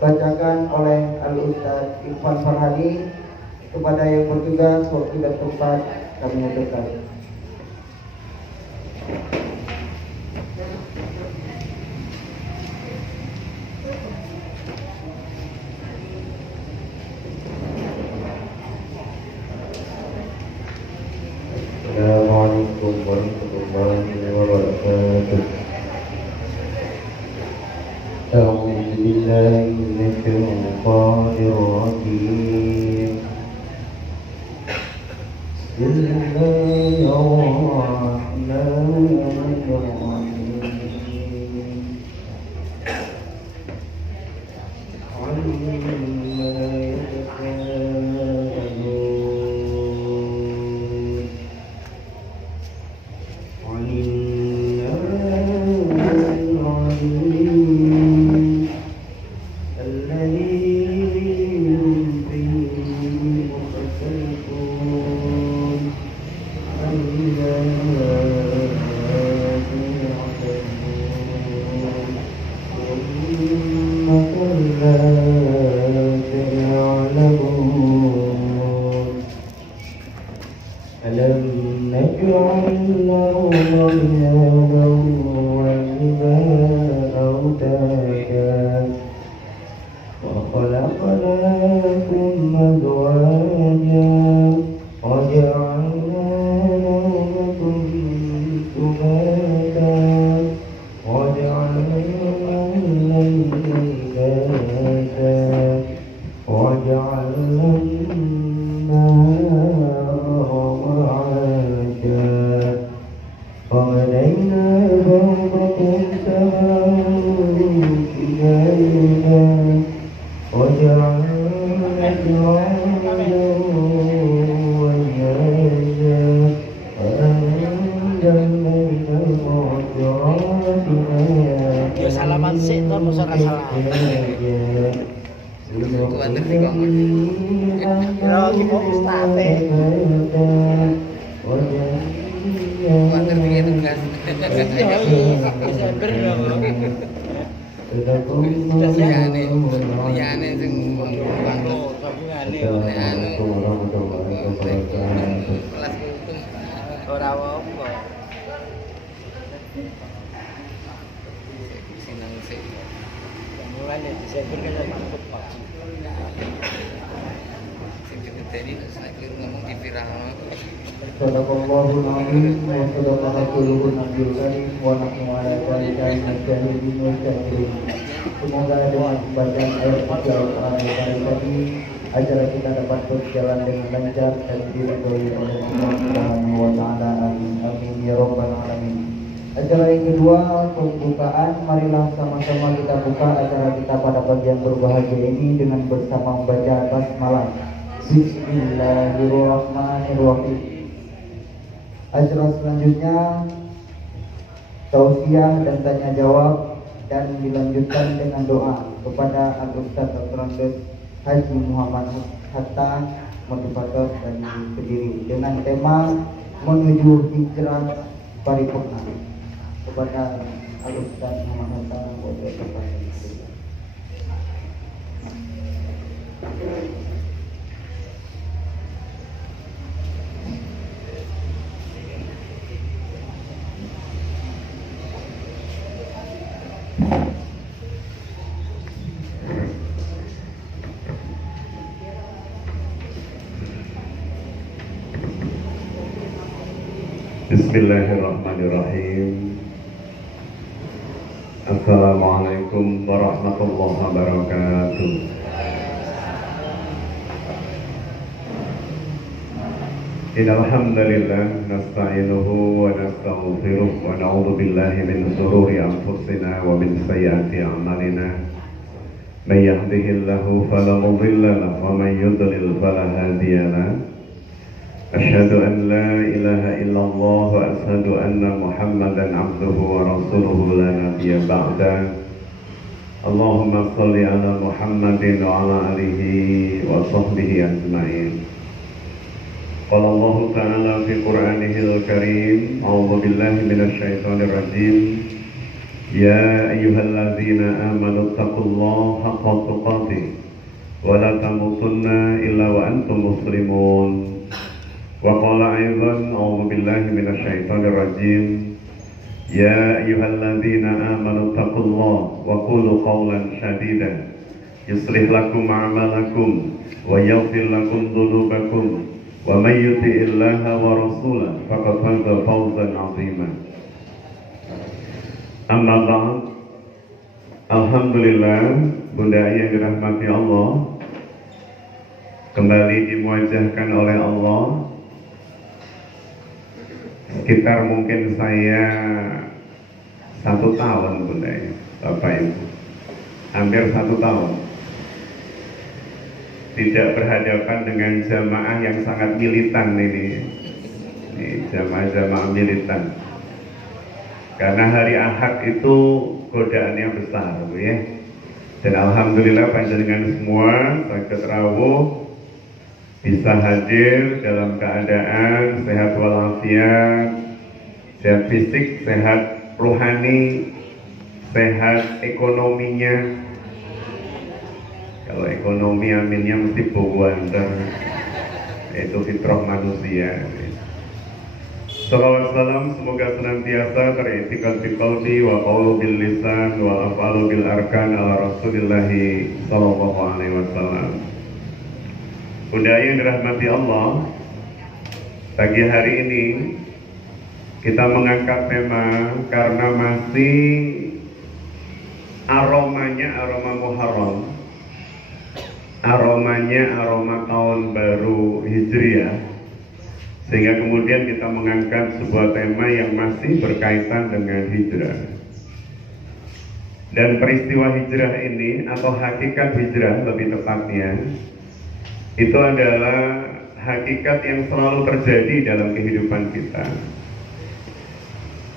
dibacakan oleh Al-Ustaz Irfan Farhadi. Kepada yang bertugas waktu dan tempat kami nyatakan. Assalamualaikum warahmatullahi wabarakatuh. A'udzu billahi minasyaitonir rajim. Bismillahirrahmanirrahim. ألم نجعل له بنيانا والجبال أوتادا وخلقناكم أزواجا وجعلنا نومكم سباتا وجعلنا الليل لباسا وجعلنا وبنينا فوقكم سماء شدادا وجعلنا سراجا وجاجا وأنزلنا من المعصرات ماء salaman sih tuh musuh salah. Lagi mau istate. Kuatir begitu kan. Desember ya. Liyane sing anu tabungane anu. Kelas untung ora apa. Senang sih. Mulai Desember kan mantap Pak. Sing tadi saya ngomong di viral. Sadaqallahul azim wa sadaqa rasulul nabiyul karim wa nahnu ala dzalika minasy-syahidin wa syakirin. Semoga dengan pembacaan ayat suci Al-Qur'an tadi acara kita dapat berjalan dengan lancar dan diridhoi oleh Allah Subhanahu wa taala. Amin amin ya rabbal alamin. Acara yang kedua, pembukaan. Marilah sama-sama kita buka acara kita pada bagian berbahagia ini dengan bersama membaca basmalah. Bismillahirrahmanirrahim. Acara selanjutnya tausiah dan tanya jawab dan dilanjutkan dengan doa kepada Al-Ustaz Dr. Haji Muhammad Hatta, motivator dari Kediri, dengan tema menuju hijrah paripurna. Kepada Al-Ustaz Muhammad Hatta, boleh berkata. Bismillahirrahmanirrahim. Assalamualaikum warahmatullahi wabarakatuh. Innal hamdalillah nasta'inuhu wa nastaghfiruh wa na'udzu billahi min shururi anfusina wa min sayyiati a'malina. May yahdihillahu fala mudilla lahu wa may yudlil fala hadiya lahu. Asyhadu an la ilaha illallah wa asyhadu anna Muhammadan abduhu wa rasuluhu la nabiyya ba'da. Allahumma shalli ala Muhammadin wa ala alihi wa sahbihi ajma'in. Qala Allah ta'ala fi Qur'anihil Karim, a'udzu billahi minasy syaithanir rajim. يا أيها الذين آمنوا اتقوا الله حق تقاته ولا تموتن إلا وأنتم مسلمون. وقال أيضا أعوذ بالله من الشيطان الرجيم يا أيها الذين آمنوا اتقوا الله وقولوا قولا سديدا يصلح لكم أعمالكم ويغفر لكم ذنوبكم ومن يطع الله ورسوله فقد فاز فوزا عظيما. Amma ba'd. Alhamdulillah, Bunda yang dirahmati Allah, kembali dimuajahkan oleh Allah. Sekitar mungkin saya 1 tahun, Bunda ya, Bapak Ibu, hampir 1 tahun tidak berhadapan dengan jamaah yang sangat militan ini jamaah-jamaah militan. Karena hari Ahad itu godaannya besar, ya. Dan alhamdulillah panjenengan semua saged rawuh bisa hadir dalam keadaan sehat walafiat, sehat fisik, sehat rohani, sehat ekonominya. Kalau ekonomi aminnya mesti buanter, itu fitrah manusia. Salawat salam semoga senantiasa teriktikad di qalbi wa qawlu bil lisan wa afalu bil arkan ala Rasulillahi sallallahu alaihi wasallam. Bunda yang dirahmati Allah, pagi hari ini kita mengangkat tema karena masih aromanya aroma Muharram, aromanya aroma tahun baru Hijriah, sehingga kemudian kita mengangkat sebuah tema yang masih berkaitan dengan hijrah. Dan peristiwa hijrah ini atau hakikat hijrah lebih tepatnya, itu adalah hakikat yang selalu terjadi dalam kehidupan kita.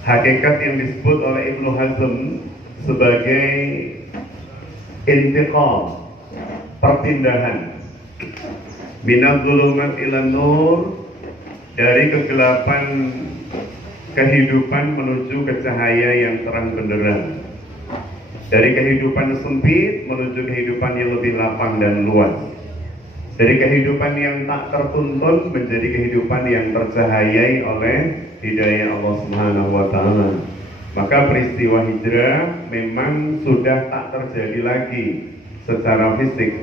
Hakikat yang disebut oleh Ibnu Hazm sebagai intiqal, perpindahan, minadz dzulumat ilan nur, dari kegelapan kehidupan menuju ke cahaya yang terang benderang, dari kehidupan sempit menuju kehidupan yang lebih lapang dan luas, dari kehidupan yang tak tertuntun menjadi kehidupan yang tercahayai oleh hidayah Allah Subhanahu wa Ta'ala. Maka peristiwa hijrah memang sudah tak terjadi lagi secara fisik,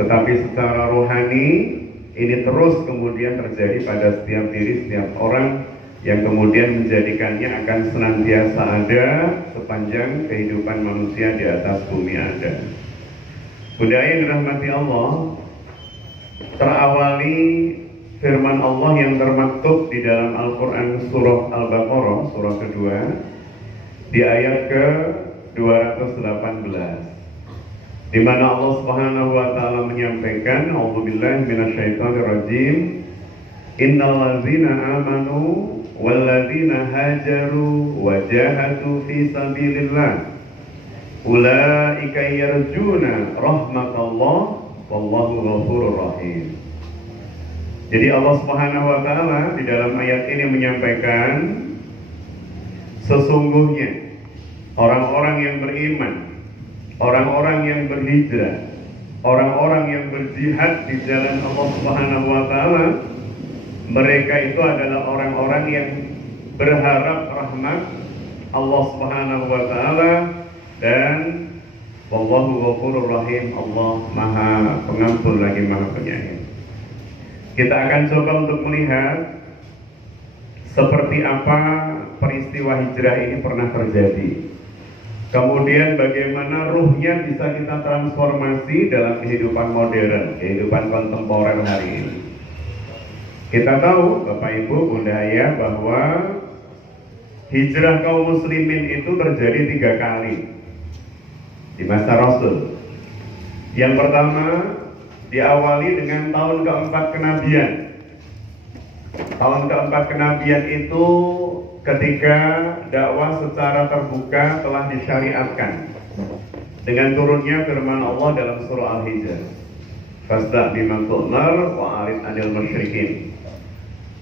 tetapi secara rohani ini terus kemudian terjadi pada setiap diri, setiap orang, yang kemudian menjadikannya akan senantiasa ada sepanjang kehidupan manusia di atas bumi ada. Bunda yang dirahmati Allah, terawali firman Allah yang termaktub di dalam Al-Quran surah Al-Baqarah, surah kedua, di ayat ke-218. Di mana Allah Subhanahu wa Ta'ala menyampaikan, A'udzubillahi minasyaitonirrajim, Innal ladzina amanu wal ladzina hajaru wa jahadu fi sabilillah ulaika yarjuna rahmatallah wallahu ghafurur rahim. Jadi Allah Subhanahu wa Ta'ala di dalam ayat ini menyampaikan, sesungguhnya orang-orang yang beriman, orang-orang yang berhijrah, orang-orang yang berjihad di jalan Allah Subhanahu wa Ta'ala, mereka itu adalah orang-orang yang berharap rahmat Allah Subhanahu wa Ta'ala, dan wallahu ghafurur rahim, Allah Maha Pengampun lagi Maha Penyayang. Kita akan coba untuk melihat seperti apa peristiwa hijrah ini pernah terjadi. Kemudian bagaimana ruhnya bisa kita transformasi dalam kehidupan modern, kehidupan kontemporer hari ini. Kita tahu, Bapak Ibu, Bunda Ayah, bahwa hijrah kaum muslimin itu terjadi 3 kali di masa Rasul. Yang pertama diawali dengan tahun keempat kenabian. Tahun keempat kenabian itu ketika dakwah secara terbuka telah disyariatkan dengan turunnya firman Allah dalam surah Al-Hijr, fasda' bima tu'mar wa arid 'anil musyrikin.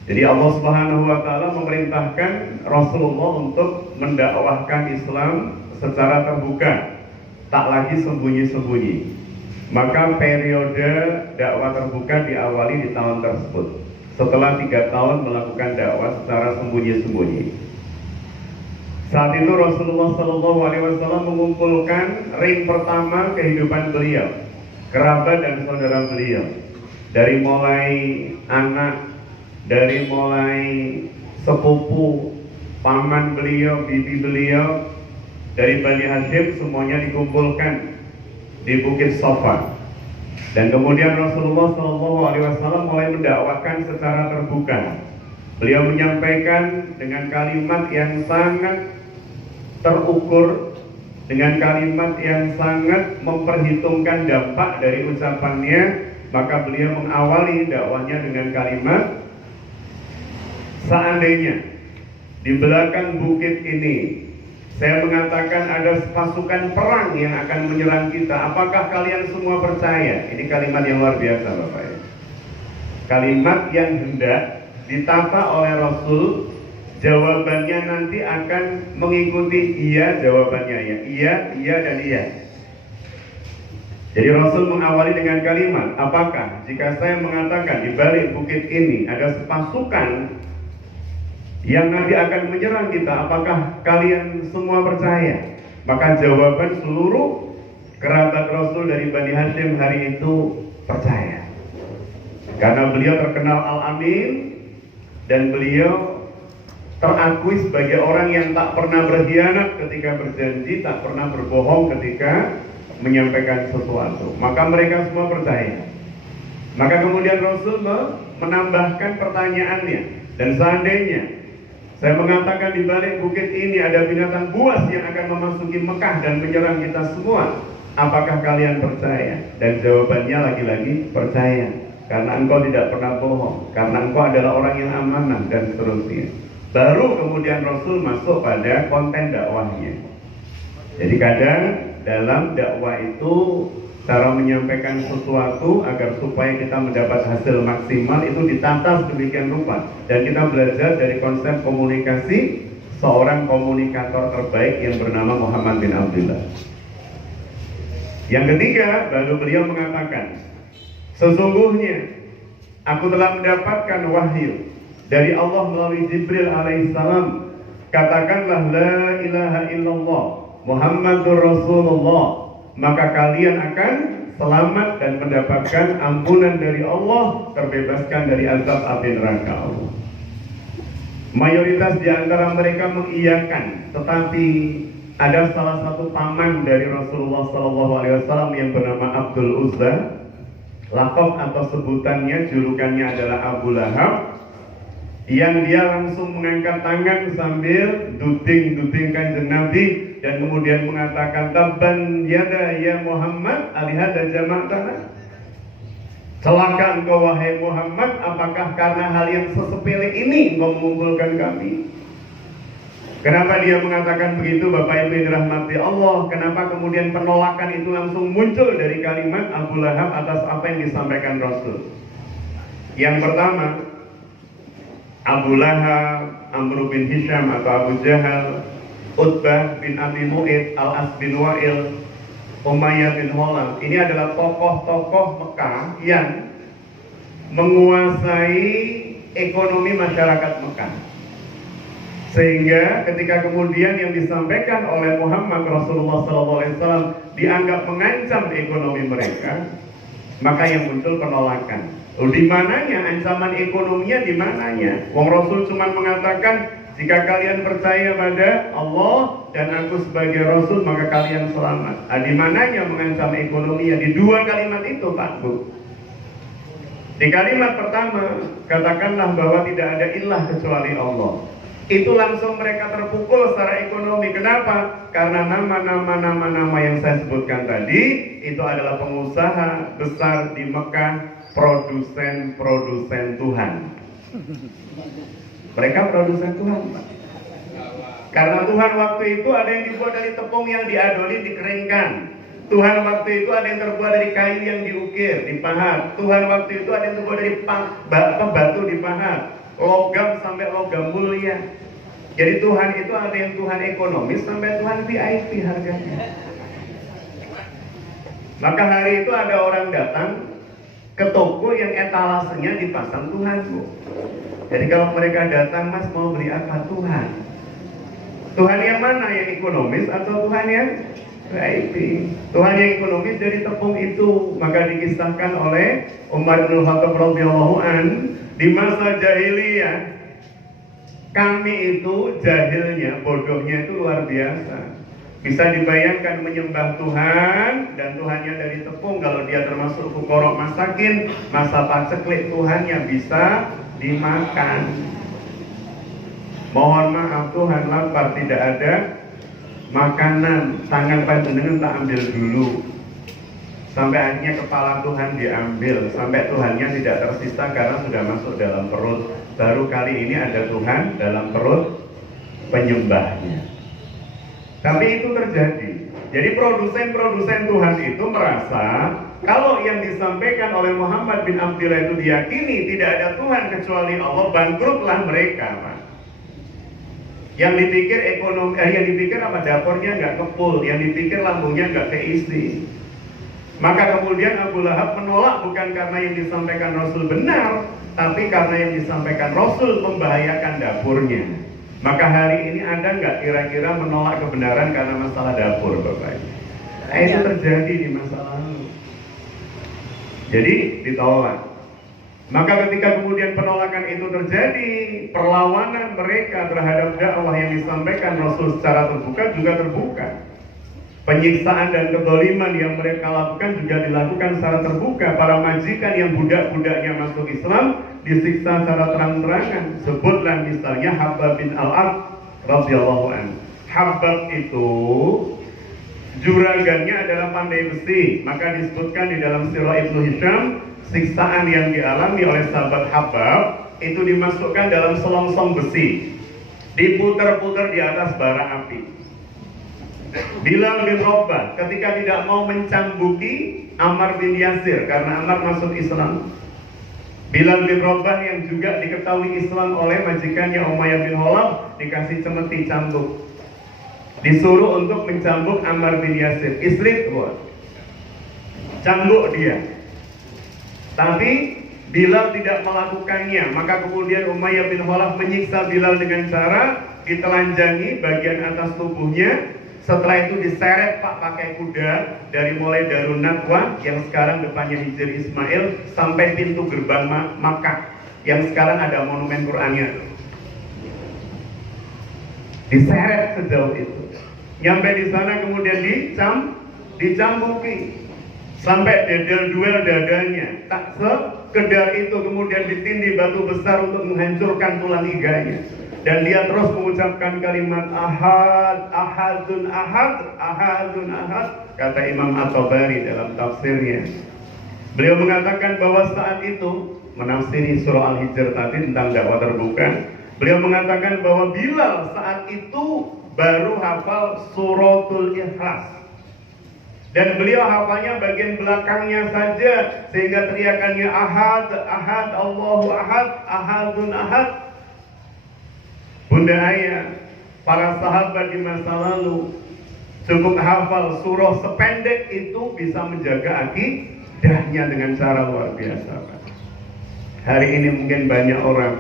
Jadi Allah Subhanahu wa Ta'ala memerintahkan Rasulullah untuk mendakwahkan Islam secara terbuka, tak lagi sembunyi-sembunyi. Maka periode dakwah terbuka diawali di tahun tersebut. Setelah 3 tahun melakukan dakwah secara sembunyi-sembunyi. Saat itu Rasulullah SAW mengumpulkan ring pertama kehidupan beliau, kerabat dan saudara beliau, dari mulai anak, dari mulai sepupu, paman beliau, bibi beliau, dari Bani Hashim, semuanya dikumpulkan di Bukit Safa. Dan kemudian Rasulullah SAW mulai mendakwakan secara terbuka. Beliau menyampaikan dengan kalimat yang sangat terukur, dengan kalimat yang sangat memperhitungkan dampak dari ucapannya. Maka beliau mengawali dakwahnya dengan kalimat, seandainya di belakang bukit ini saya mengatakan ada pasukan perang yang akan menyerang kita, apakah kalian semua percaya? Ini kalimat yang luar biasa Bapak ya. Kalimat yang hendak ditata oleh Rasul, jawabannya nanti akan mengikuti iya, jawabannya ya, iya dan iya. Jadi Rasul mengawali dengan kalimat, apakah jika saya mengatakan di balik bukit ini ada pasukan yang nanti akan menyerang kita, apakah kalian semua percaya? Maka jawaban seluruh kerabat Rasul dari Bani Hashim hari itu percaya. Karena beliau terkenal Al-Amin dan beliau terakui sebagai orang yang tak pernah berkhianat ketika berjanji, tak pernah berbohong ketika menyampaikan sesuatu. Maka mereka semua percaya. Maka kemudian Rasul menambahkan pertanyaannya, dan seandainya saya mengatakan di balik bukit ini ada binatang buas yang akan memasuki Mekah dan menyerang kita semua, apakah kalian percaya? Dan jawabannya lagi-lagi percaya, karena engkau tidak pernah bohong, karena engkau adalah orang yang amanah dan seterusnya. Baru kemudian Rasul masuk pada konten dakwahnya. Jadi kadang dalam dakwah itu cara menyampaikan sesuatu agar supaya kita mendapat hasil maksimal itu ditata sedemikian rupa, dan kita belajar dari konsep komunikasi seorang komunikator terbaik yang bernama Muhammad bin Abdullah. Yang ketiga, baru beliau mengatakan, sesungguhnya aku telah mendapatkan wahyu dari Allah melalui Jibril alaihissalam, katakanlah la ilaha illallah Muhammadur Rasulullah, maka kalian akan selamat dan mendapatkan ampunan dari Allah, terbebaskan dari azab api neraka Allah. Mayoritas di antara mereka mengiyakan, tetapi ada salah satu paman dari Rasulullah SAW yang bernama Abdul Uzza. Laqab atau sebutannya, julukannya adalah Abu Lahab, yang dia langsung mengangkat tangan sambil duding Kanjeng Nabi dan kemudian mengatakan, tabban yada ya Muhammad alihada jama'tana, celaka engkau wahai Muhammad, apakah karena hal yang sesepele ini engkau mengumpulkan kami? Kenapa dia mengatakan begitu Bapak Ibu yang dirahmati Allah? Kenapa kemudian penolakan itu langsung muncul dari kalimat Abu Lahab atas apa yang disampaikan Rasul? Yang pertama, Abu Lahab, Amr bin Hisham atau Abu Jahal, Utbah bin Abi Mu'id, Al-As bin Wa'il, Umayyah bin Holam. Ini adalah tokoh-tokoh Mekah yang menguasai ekonomi masyarakat Mekah. Sehingga ketika kemudian yang disampaikan oleh Muhammad Rasulullah SAW dianggap mengancam ekonomi mereka, maka yang muncul penolakan. Di mananya ancaman ekonominya, di mananya? Wong Rasul cuma mengatakan, jika kalian percaya pada Allah dan aku sebagai Rasul, maka kalian selamat. Di mananya mengancam ekonominya? Di dua kalimat itu, Pak Bu. Di kalimat pertama, katakanlah bahwa tidak ada ilah kecuali Allah. Itu langsung mereka terpukul secara ekonomi. Kenapa? Karena nama yang saya sebutkan tadi itu adalah pengusaha besar di Mekah, produsen Tuhan. Mereka produsen Tuhan, Pak. Karena Tuhan waktu itu ada yang dibuat dari tepung yang diadoni, dikeringkan. Tuhan waktu itu ada yang terbuat dari kayu yang diukir, dipahat. Tuhan waktu itu ada yang terbuat dari batu dipahat. Logam sampai logam mulia. Jadi Tuhan itu ada yang Tuhan ekonomis sampai Tuhan VIP harganya. Maka hari itu ada orang datang ke toko yang etalasenya dipasang Tuhan, Bu. Jadi kalau mereka datang, Mas mau beli apa? Tuhan. Tuhan yang mana? Yang ekonomis atau Tuhan yang VIP? Tuhan yang ekonomis dari tepung itu. Maka dikisahkan oleh Umar bin Khattab radhiyallahu an, di masa jahiliyah kami itu jahilnya, bodohnya itu luar biasa. Bisa dibayangkan menyembah Tuhan dan Tuhannya dari tepung. Kalau dia termasuk fuqara masakin, masa paceklik Tuhannya bisa dimakan. Mohon maaf Tuhan lapar, tidak ada makanan, tangan panjenengan tak ambil dulu. Sampai akhirnya kepala Tuhan diambil, sampai Tuhannya tidak tersisa karena sudah masuk dalam perut. Baru kali ini ada Tuhan dalam perut penyembahnya. Tapi itu terjadi. Jadi produsen-produsen Tuhan itu merasa kalau yang disampaikan oleh Muhammad bin Abdillah itu diyakini tidak ada Tuhan kecuali Allah, bangkrutlah mereka, Pak. Yang dipikir ekonomi, yang dipikir apa, dapurnya nggak kepul, yang dipikir lambungnya nggak keisi. Maka kemudian Abu Lahab menolak bukan karena yang disampaikan Rasul benar, tapi karena yang disampaikan Rasul membahayakan dapurnya. Maka hari ini ada nggak kira-kira menolak kebenaran karena masalah dapur, Bapak? Itu terjadi di masa lalu. Jadi ditolak. Maka ketika kemudian penolakan itu terjadi, perlawanan mereka terhadap dakwah yang disampaikan Rasul secara terbuka juga terbuka. Penyiksaan dan kezaliman yang mereka lakukan juga dilakukan secara terbuka. Para majikan yang budak-budaknya masuk Islam disiksa secara terang-terangan. Sebutlah misalnya Habbab bin Al-Ard radhiyallahu anhu. Habbab itu juragannya adalah pandai besi. Maka disebutkan di dalam Sirah Ibnu Hisham, siksaan yang dialami oleh sahabat Habbab itu dimasukkan dalam selongsong besi, diputar-putar di atas bara api. Bilal bin Rabah ketika tidak mau mencambuki Ammar bin Yasir karena Ammar masuk Islam. Bilal bin Rabah yang juga diketahui Islam oleh majikannya Umayyah bin Khalaf dikasih cemeti cambuk. Disuruh untuk mencambuk Ammar bin Yasir. Istri buat cambuk dia. Tapi Bilal tidak melakukannya. Maka kemudian Umayyah bin Khalaf menyiksa Bilal dengan cara ditelanjangi bagian atas tubuhnya. Setelah itu diseret Pak pakai kuda dari mulai Darun Nadwa yang sekarang depannya Hijr Ismail sampai pintu gerbang Makkah yang sekarang ada monumen Qur'annya. Diseret sejauh itu. Nyampe di sana kemudian dicambuki sampai duel dadanya. Tak sekedar itu kemudian ditindih batu besar untuk menghancurkan tulang iganya. Dan dia terus mengucapkan kalimat ahad, ahadun ahad, ahadun ahad, kata Imam At-Tabari dalam tafsirnya. Beliau mengatakan bahwa saat itu menafsiri surah Al-Hijr tadi tentang dakwah terbuka. Beliau mengatakan bahwa Bilal saat itu baru hafal suratul Ikhlas. Dan beliau hafalnya bagian belakangnya saja, sehingga teriakannya ahad, ahad, Allahu ahad, ahadun ahad. Bunda Ayah, para sahabat di masa lalu cukup hafal surah sependek itu bisa menjaga akidahnya dengan cara luar biasa, Pak. Hari ini mungkin banyak orang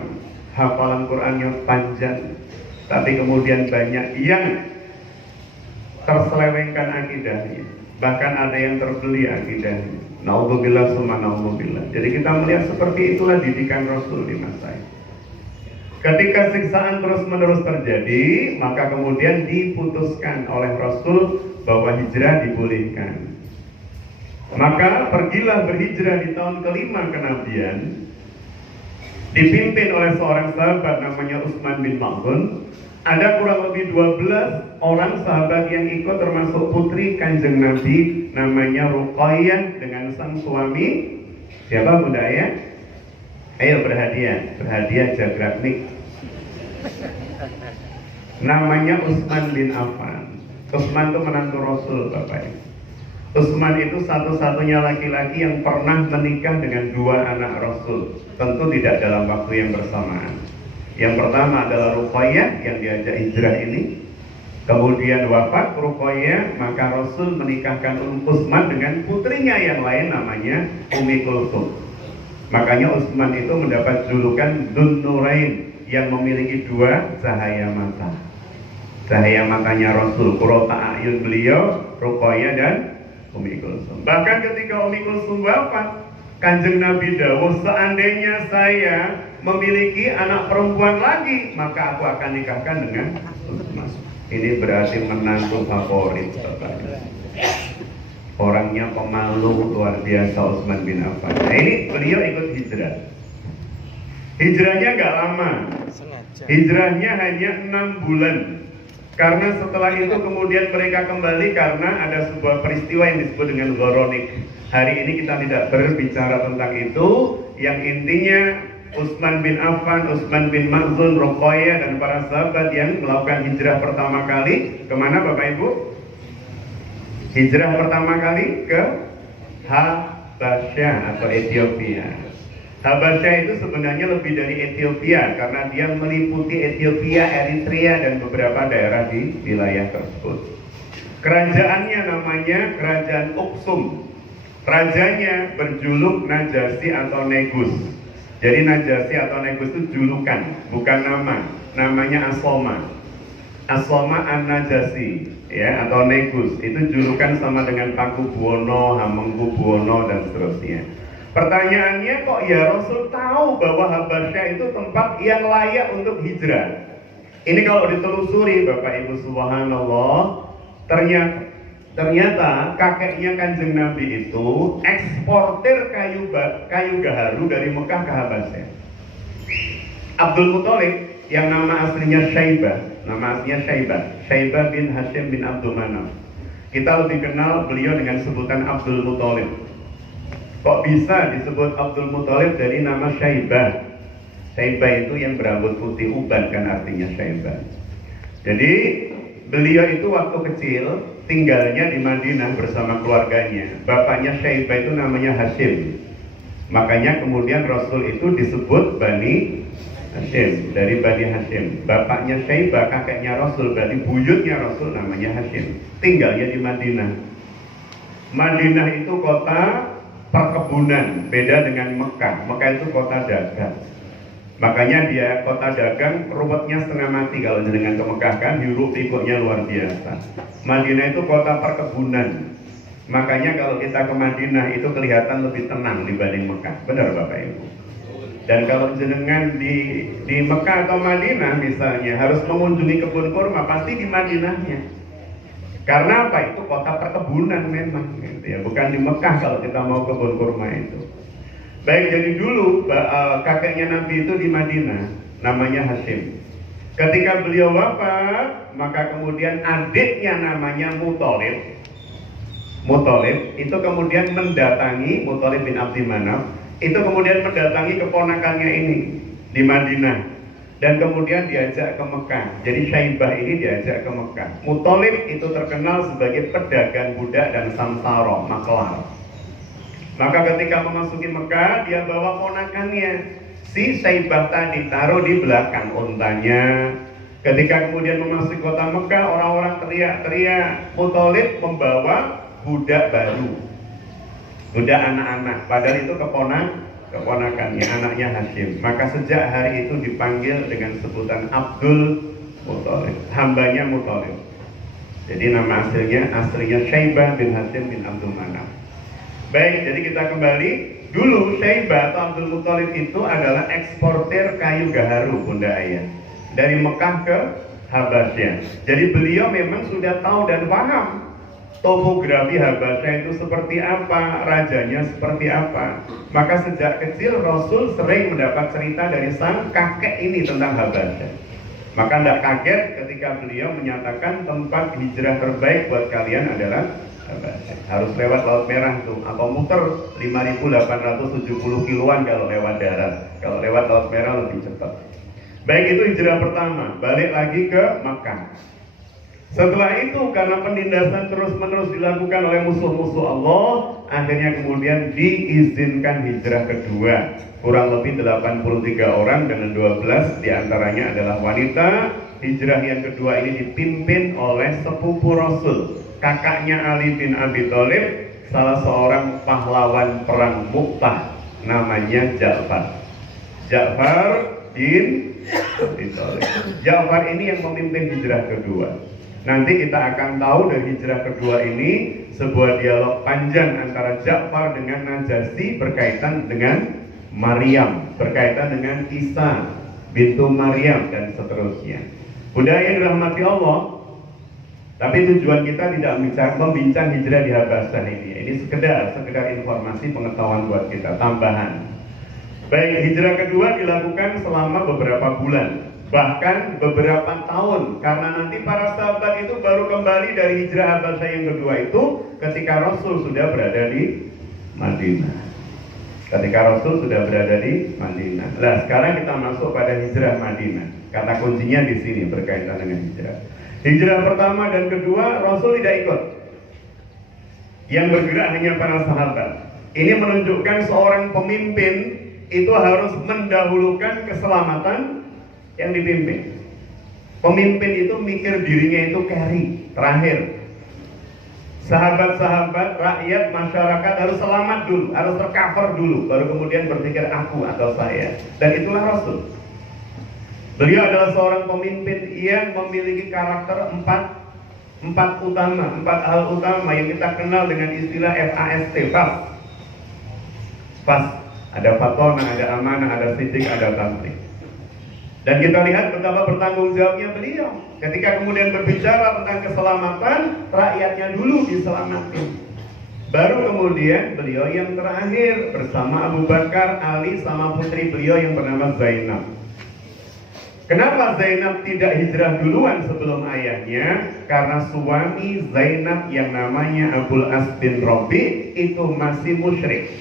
hafalan Qur'annya panjang, tapi kemudian banyak yang terselewengkan akidahnya. Bahkan ada yang terbeli akidahnya. Naudzubillah summa naudzubillah. Jadi kita melihat seperti itulah didikan Rasul di masa itu. Ketika siksaan terus-menerus terjadi, maka kemudian diputuskan oleh Rasul bahwa hijrah dibolehkan. Maka pergilah berhijrah di tahun kelima kenabian, dipimpin oleh seorang sahabat namanya Utsman bin Maz'un. Ada kurang lebih 12 orang sahabat yang ikut, termasuk putri Kanjeng Nabi namanya Ruqayyah dengan sang suami siapa, Bunda Ayah? Ayo berhadiah jagraknik. Namanya Utsman bin Affan. Utsman itu menantu Rasul, Bapak. Utsman itu satu-satunya laki-laki yang pernah menikah dengan 2 anak Rasul. Tentu tidak dalam waktu yang bersamaan. Yang pertama adalah Ruqayyah yang diajak hijrah ini. Kemudian wafat Ruqayyah, maka Rasul menikahkan Utsman dengan putrinya yang lain namanya Ummi Kulthum. Makanya Utsman itu mendapat julukan Dzun Nurain, yang memiliki dua cahaya mata. Cahaya matanya Rasul, qurrata a'yun beliau, Ruqayyah dan Ummi Kulthum. Bahkan ketika Ummi Kulthum wafat, Kanjeng Nabi dawuh, seandainya saya memiliki anak perempuan lagi, maka aku akan nikahkan dengan Utsman. Ini berarti menantu favorit Bapak. Orangnya pemalu luar biasa Utsman bin Affan. Nah ini beliau ikut hijrah. Hijrahnya gak lama. Hijrahnya hanya 6 bulan. Karena setelah itu kemudian mereka kembali karena ada sebuah peristiwa yang disebut dengan Ghoronik. Hari ini kita tidak berbicara tentang itu. Yang intinya Utsman bin Affan, Utsman bin Maz'un, Ruqayyah dan para sahabat yang melakukan hijrah pertama kali kemana Bapak Ibu? Hijrah pertama kali ke Habasyah atau Ethiopia. Habasyah itu sebenarnya lebih dari Ethiopia karena dia meliputi Ethiopia, Eritrea dan beberapa daerah di wilayah tersebut. Kerajaannya namanya Kerajaan Uksum. Rajanya berjuluk Najasyi atau Negus. Jadi Najasyi atau Negus itu julukan, bukan nama. Namanya Asoma. Asoma An-Najasyi, ya, atau Negus. Itu julukan sama dengan Pakubuwono, Hamengkubuwono dan seterusnya. Pertanyaannya, kok ya Rasul tahu bahwa Habasyah itu tempat yang layak untuk hijrah? Ini kalau ditelusuri Bapak Ibu subhanallah, ternyata kakeknya Kanjeng Nabi itu eksportir kayu gaharu dari Mekah ke Habasyah. Abdul Muthalib yang nama aslinya Syaibah bin Hashim bin Abdul Manaf. Kita lebih kenal beliau dengan sebutan Abdul Muthalib. Kok bisa disebut Abdul Muthalib dari nama Syaibah? Syaibah itu yang berambut putih uban kan artinya Syaibah. Jadi beliau itu waktu kecil tinggalnya di Madinah bersama keluarganya. Bapaknya Syaibah itu namanya Hashim. Makanya kemudian Rasul itu disebut Bani Hashim, dari Bani Hashim. Bapaknya Syaibah, kakeknya Rasul, berarti buyutnya Rasul namanya Hashim. Tinggalnya di Madinah. Madinah itu kota perkebunan, beda dengan Mekah. Mekah itu kota dagang. Makanya dia kota dagang, ruwetnya setengah mati kalau dengan ke Mekah kan, hiruk pikuknya luar biasa. Madinah itu kota perkebunan. Makanya kalau kita ke Madinah itu kelihatan lebih tenang dibanding Mekah. Benar Bapak Ibu? Dan kalau jenengan di Mekah atau Madinah misalnya harus mengunjungi kebun kurma, pasti di Madinahnya. Karena apa? Itu kota perkebunan memang gitu ya. Bukan di Mekah kalau kita mau kebun kurma itu. Baik, jadi dulu kakeknya Nabi itu di Madinah, namanya Hashim. Ketika beliau wafat, maka kemudian adiknya namanya Muthalib. Muthalib itu kemudian mendatangi Muthalib bin Abdi Manaf, itu kemudian mendatangi keponakannya ini di Madinah dan kemudian diajak ke Mekah. Jadi Syaibah ini diajak ke Mekah. Muthalib itu terkenal sebagai pedagang budak dan samsara, maklar. Maka ketika memasuki Mekah, dia bawa ponakannya, si Syaibah tadi, taruh di belakang untanya. Ketika kemudian memasuki kota Mekah, orang-orang teriak-teriak. Muthalib membawa budak baru, budak anak-anak, padahal itu keponakannya, anaknya Hashim. Maka sejak hari itu dipanggil dengan sebutan Abdul Muthalib, hambanya Muthalib. Jadi nama aslinya Syaibah bin Hashim bin Abdul Manaf. Baik, jadi kita kembali. Dulu Syaibah atau Abdul Muthalib itu adalah eksportir kayu gaharu Bunda Ayah dari Mekah ke Habasyah. Jadi beliau memang sudah tahu dan paham topografi Habasyah itu seperti apa, rajanya seperti apa. Maka sejak kecil Rasul sering mendapat cerita dari sang kakek ini tentang Habasyah. Maka tidak kaget ketika beliau menyatakan tempat hijrah terbaik buat kalian adalah Habasyah. Harus lewat Laut Merah tuh, atau muter 5.870 kiloan kalau lewat darat. Kalau lewat Laut Merah lebih cepat. Baik, itu hijrah pertama, balik lagi ke Makkah. Setelah itu karena penindasan terus-menerus dilakukan oleh musuh-musuh Allah, akhirnya kemudian diizinkan hijrah kedua. Kurang lebih 83 orang dengan 12 diantaranya adalah wanita. Hijrah yang kedua ini dipimpin oleh sepupu Rasul, kakaknya Ali bin Abi Thalib, salah seorang pahlawan perang Mu'tah, namanya Ja'far. Ja'far bin Abi Thalib. Ja'far ini yang memimpin hijrah kedua. Nanti kita akan tahu dari hijrah kedua ini sebuah dialog panjang antara Ja'far dengan Najasyi berkaitan dengan Maryam, berkaitan dengan Isa bintu Maryam dan seterusnya. Bunda yang dirahmati Allah, tapi tujuan kita tidak membincang hijrah di Habasyah ini. Ini sekedar informasi pengetahuan buat kita, tambahan. Baik, hijrah kedua dilakukan selama beberapa bulan, bahkan beberapa tahun, karena nanti para sahabat itu baru kembali dari hijrah Habasyah yang kedua itu ketika Rasul sudah berada di Madinah. Nah, sekarang kita masuk pada hijrah Madinah. Kata kuncinya di sini berkaitan dengan hijrah. Hijrah pertama dan kedua Rasul tidak ikut. Yang bergerak hanya para sahabat. Ini menunjukkan seorang pemimpin itu harus mendahulukan keselamatan yang dipimpin. Pemimpin itu mikir dirinya itu carry, terakhir. Sahabat-sahabat, rakyat, masyarakat harus selamat dulu, harus tercover dulu, baru kemudian berpikir aku atau saya. Dan itulah Rasul. Beliau adalah seorang pemimpin yang memiliki karakter empat hal utama yang kita kenal dengan istilah FAST, FAS. Ada fatona, ada amanah, ada sidik, ada tabligh. Dan kita lihat betapa bertanggung jawabnya beliau ketika kemudian berbicara tentang keselamatan, rakyatnya dulu diselamatkan. Baru kemudian beliau yang terakhir bersama Abu Bakar, Ali, sama putri beliau yang bernama Zainab. Kenapa Zainab tidak hijrah duluan sebelum ayahnya? Karena suami Zainab yang namanya Abul As bin Rabi itu masih musyrik.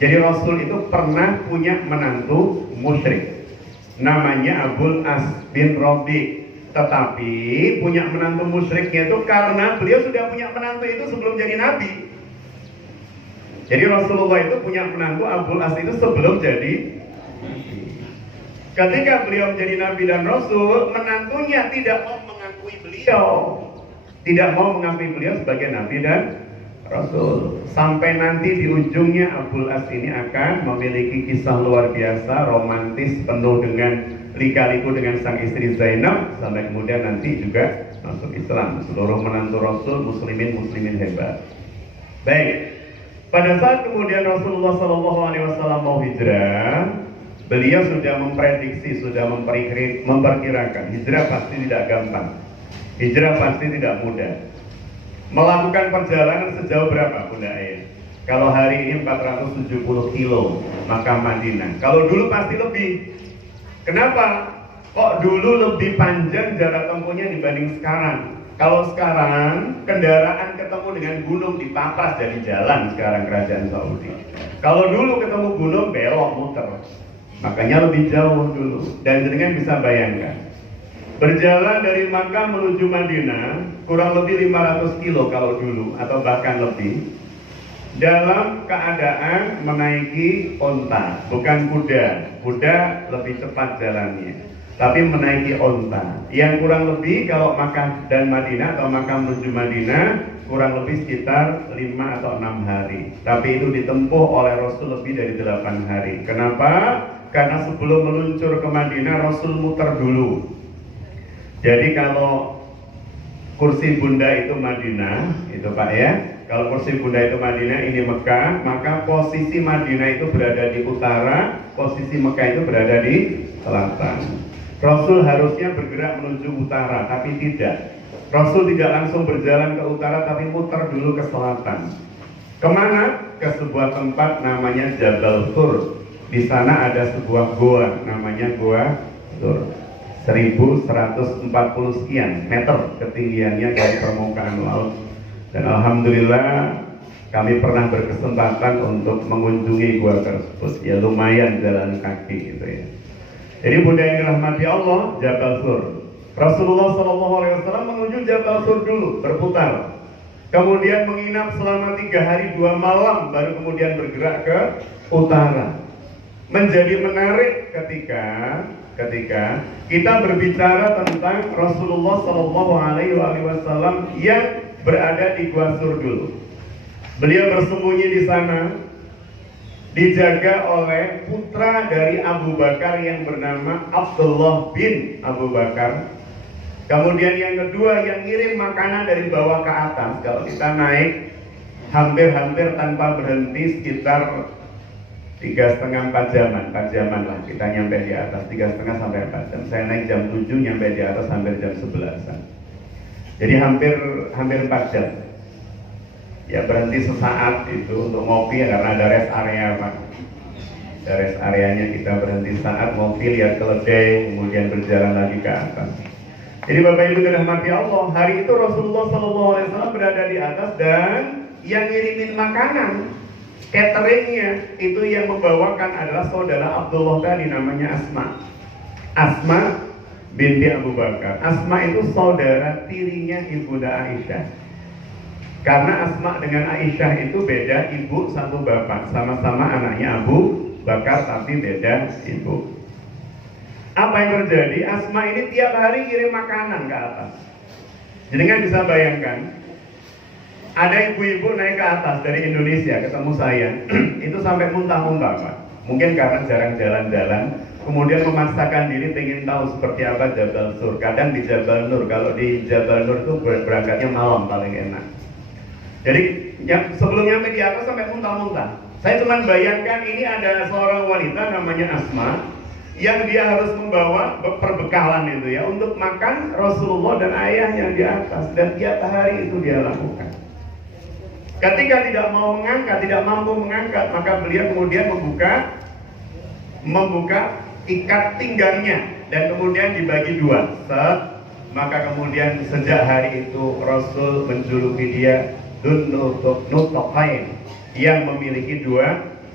Jadi Rasul itu pernah punya menantu musyrik, namanya Abul As bin Rabi. Tetapi punya menantu musyriknya itu karena beliau sudah punya menantu itu sebelum jadi nabi. Jadi Rasulullah itu punya menantu Abul As itu sebelum jadi nabi. Ketika beliau menjadi nabi dan rasul, menantunya tidak mau mengakui beliau sebagai nabi dan Rasul. Sampai nanti di ujungnya Abul As ini akan memiliki kisah luar biasa, romantis, penuh dengan lika-liku dengan sang istri Zainab, sampai kemudian nanti juga masuk Islam. Seluruh menantu Rasul muslimin hebat. Baik, pada saat kemudian Rasulullah SAW mau hijrah, beliau sudah memprediksi, sudah memperkirakan hijrah pasti tidak gampang, hijrah pasti tidak mudah. Melakukan perjalanan sejauh berapa Bunda Ayah? Kalau hari ini 470 kilo Makkah Madinah. Kalau dulu pasti lebih. Kenapa? Kok dulu lebih panjang jarak tempuhnya dibanding sekarang? Kalau sekarang kendaraan ketemu dengan gunung dipapas dari jalan sekarang kerajaan Saudi. Kalau dulu ketemu gunung belok muter. Makanya lebih jauh dulu. Dan jenengan bisa bayangkan, berjalan dari Makkah menuju Madinah kurang lebih 500 kilo kalau dulu, atau bahkan lebih, dalam keadaan menaiki onta, bukan kuda. Kuda lebih cepat jalannya, tapi menaiki onta. Yang kurang lebih kalau Makkah dan Madinah atau Makkah menuju Madinah kurang lebih sekitar 5 atau 6 hari. Tapi itu ditempuh oleh Rasul lebih dari 8 hari. Kenapa? Karena sebelum meluncur ke Madinah Rasul muter dulu. Jadi kalau kursi bunda itu Madinah, itu Pak ya. Kalau kursi bunda itu Madinah, ini Mekah, maka posisi Madinah itu berada di utara, posisi Mekah itu berada di selatan. Rasul harusnya bergerak menuju utara, tapi tidak. Rasul tidak langsung berjalan ke utara, tapi muter dulu ke selatan. Kemana? Ke sebuah tempat namanya Jabal Thur. Di sana ada sebuah goa, namanya Goa Thur. 1140 sekian meter ketinggiannya dari permukaan laut. Dan alhamdulillah kami pernah berkesempatan untuk mengunjungi gua tersebut. Ya lumayan jalan kaki gitu ya. Jadi Bunda yang dirahmati Allah, Jabal Thur. Rasulullah SAW menuju Jabal Sur dulu, berputar. Kemudian menginap selama 3 hari 2 malam, baru kemudian bergerak ke utara. Menjadi menarik ketika kita berbicara tentang Rasulullah SAW yang berada di Gua Sur dulu. Beliau bersembunyi di sana, dijaga oleh putra dari Abu Bakar yang bernama Abdullah bin Abu Bakar. Kemudian yang kedua yang ngirim makanan dari bawah ke atas. Kalau kita naik hampir-hampir tanpa berhenti sekitar 3,5-4 jaman, 4 jaman lah kita nyampe di atas, 3,5 sampai 4 jam. Saya naik jam 7, nyampe di atas hampir jam 11-an. Jadi hampir 4 jam. Ya berhenti sesaat itu untuk ngopi karena ada rest area Pak. Ada rest areanya, kita berhenti saat ngopi, lihat keledai, kemudian berjalan lagi ke atas. Jadi Bapak Ibu dirahmati Allah, hari itu Rasulullah SAW berada di atas dan yang ngirimin makanan, cateringnya itu yang membawakan adalah saudara Abdullah tadi, namanya Asma binti Abu Bakar. Asma itu saudara tirinya Ibunda Aisyah. Karena Asma dengan Aisyah itu beda ibu satu bapak, sama-sama anaknya Abu Bakar tapi beda ibu. Apa yang terjadi? Asma ini tiap hari kirim makanan ke atas. Jadi kan bisa bayangkan, ada ibu-ibu naik ke atas dari Indonesia ketemu saya, itu sampai muntah-muntah Pak. Mungkin karena jarang jalan-jalan, kemudian memaksakan diri pengen tahu seperti apa Jabal Sur. Kadang di Jabal Nur, kalau di Jabal Nur itu berangkatnya malam paling enak. Jadi sebelum nyampe di atas sampai muntah-muntah. Saya cuma bayangkan ini ada seorang wanita namanya Asma yang dia harus membawa perbekalan itu ya untuk makan Rasulullah dan ayahnya di atas, dan tiap hari itu dia lakukan. Ketika tidak mau mengangkat, tidak mampu mengangkat, maka beliau kemudian membuka ikat pinggangnya dan kemudian dibagi 2. Maka kemudian sejak hari itu Rasul menjuluki dia Dzun-Nutaqain, yang memiliki 2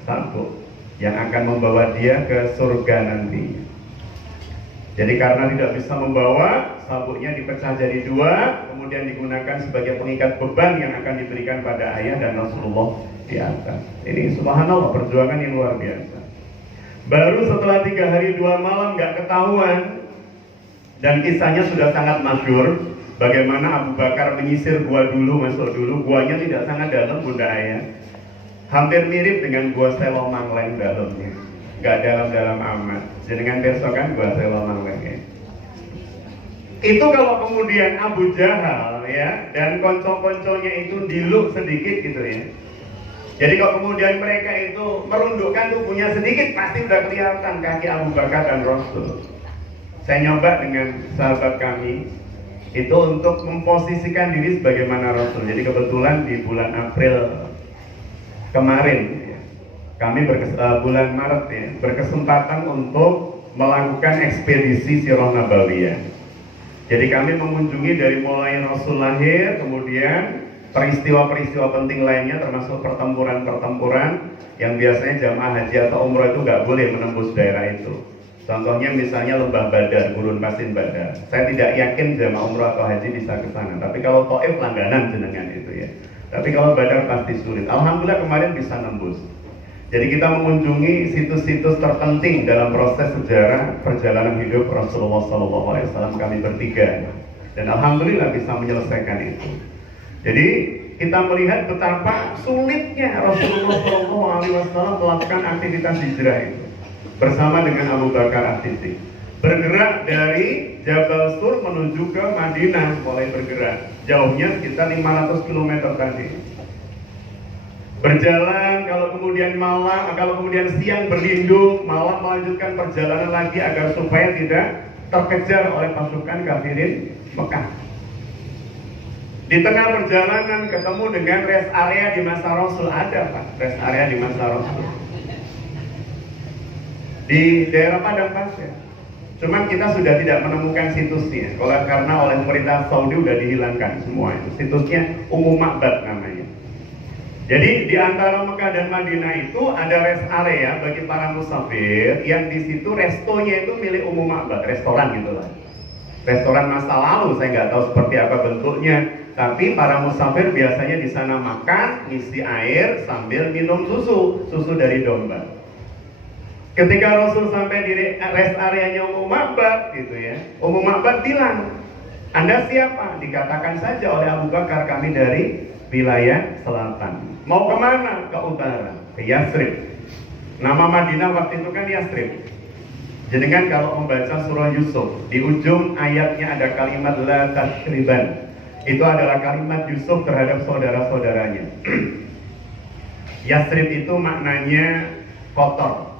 sabuk yang akan membawa dia ke surga nanti. Jadi karena tidak bisa membawa, sabuknya dipecah jadi 2, kemudian digunakan sebagai pengikat beban yang akan diberikan pada ayah dan Rasulullah di atas. Ini subhanallah, perjuangan yang luar biasa. Baru setelah 3 hari 2 malam gak ketahuan, dan kisahnya sudah sangat masyhur, bagaimana Abu Bakar menyisir gua dulu, masuk dulu. Guanya tidak sangat dalam Bunda Ayah, hampir mirip dengan gua Selomang Leng dalamnya, gak dalam-dalam amat. Jenengan besokan gua Selomang Leng. Itu kalau kemudian Abu Jahal ya dan konco-konconya itu diluk sedikit gitu ya. Jadi kalau kemudian mereka itu merundukkan tubuhnya sedikit, pasti udah kelihatan kaki Abu Bakar dan Rasul. Saya nyoba dengan sahabat kami itu untuk memposisikan diri sebagaimana Rasul. Jadi kebetulan di bulan April kemarin ya, kami bulan Maret ya, berkesempatan untuk melakukan ekspedisi Sirah Nabawiyah. Jadi kami mengunjungi dari mulai Rasul lahir, kemudian peristiwa-peristiwa penting lainnya, termasuk pertempuran-pertempuran yang biasanya jamaah haji atau umroh itu nggak boleh menembus daerah itu. Contohnya misalnya Lembah Badar, Gurun Pasin Badar. Saya tidak yakin jamaah umroh atau haji bisa ke sana. Tapi kalau Taif langganan jenengan itu ya. Tapi kalau Badar pasti sulit. Alhamdulillah kemarin bisa nembus. Jadi kita mengunjungi situs-situs terpenting dalam proses sejarah perjalanan hidup Rasulullah SAW, kami bertiga. Dan alhamdulillah bisa menyelesaikan itu. Jadi kita melihat betapa sulitnya Rasulullah SAW melakukan aktivitas hijrah itu bersama dengan Abu Bakar As-Siddiq. Bergerak dari Jabal Sur menuju ke Madinah, mulai bergerak. Jauhnya sekitar 500 km tadi. Berjalan, kalau kemudian malam, kalau kemudian siang berlindung, malam melanjutkan perjalanan lagi agar supaya tidak terkejar oleh pasukan kafirin Mekah. Di tengah perjalanan ketemu dengan rest area di masa Rasul, ada Pak, rest area di masa Rasul. Di daerah Padang Pasir. Cuman kita sudah tidak menemukan situsnya, karena oleh pemerintah Saudi sudah dihilangkan semua itu. Situsnya Ummu Ma'bad namanya. Jadi di antara Mekah dan Madinah itu ada rest area bagi para musafir yang di situ restonya itu milik Ummu Ma'bad, restoran gitulah. restoran masa lalu, saya nggak tahu seperti apa bentuknya. Tapi para musafir biasanya di sana makan, ngisi air sambil minum susu dari domba. Ketika Rasul sampai di rest areanya Ummu Ma'bad gitu ya, Ummu Ma'bad bilang, Anda siapa? Dikatakan saja oleh Abu Bakar, kami dari wilayah selatan. Mau kemana? Ke utara, ke Yathrib. Nama Madinah waktu itu kan Yathrib. Jadi kan kalau membaca surah Yusuf, di ujung ayatnya ada kalimat la tashriban. Itu adalah kalimat Yusuf terhadap saudara-saudaranya. Yathrib itu maknanya kotor.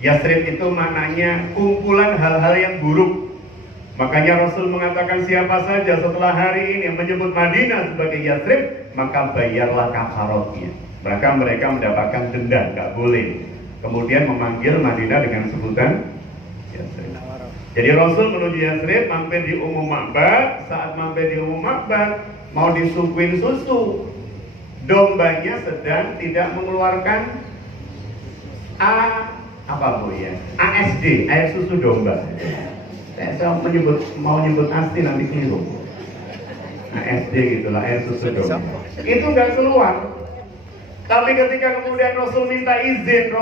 Yathrib itu maknanya kumpulan hal-hal yang buruk. Makanya Rasul mengatakan siapa saja setelah hari ini menyebut Madinah sebagai Yathrib, maka bayarlah kafarotnya. Maka mereka mendapatkan denda, nggak boleh. Kemudian memanggil Madinah dengan sebutan Yathrib. Jadi Rasul menuju Yathrib, mampir di Ummu Ma'bad. Saat mampir di Ummu Ma'bad, mau disuguhin susu. Dombanya sedang tidak mengeluarkan ASD, air susu domba. Saya mau nyebut ASD nanti keliru. ASD gitulah, air susu domba. Itu nggak keluar. Tapi ketika kemudian Rasul minta izin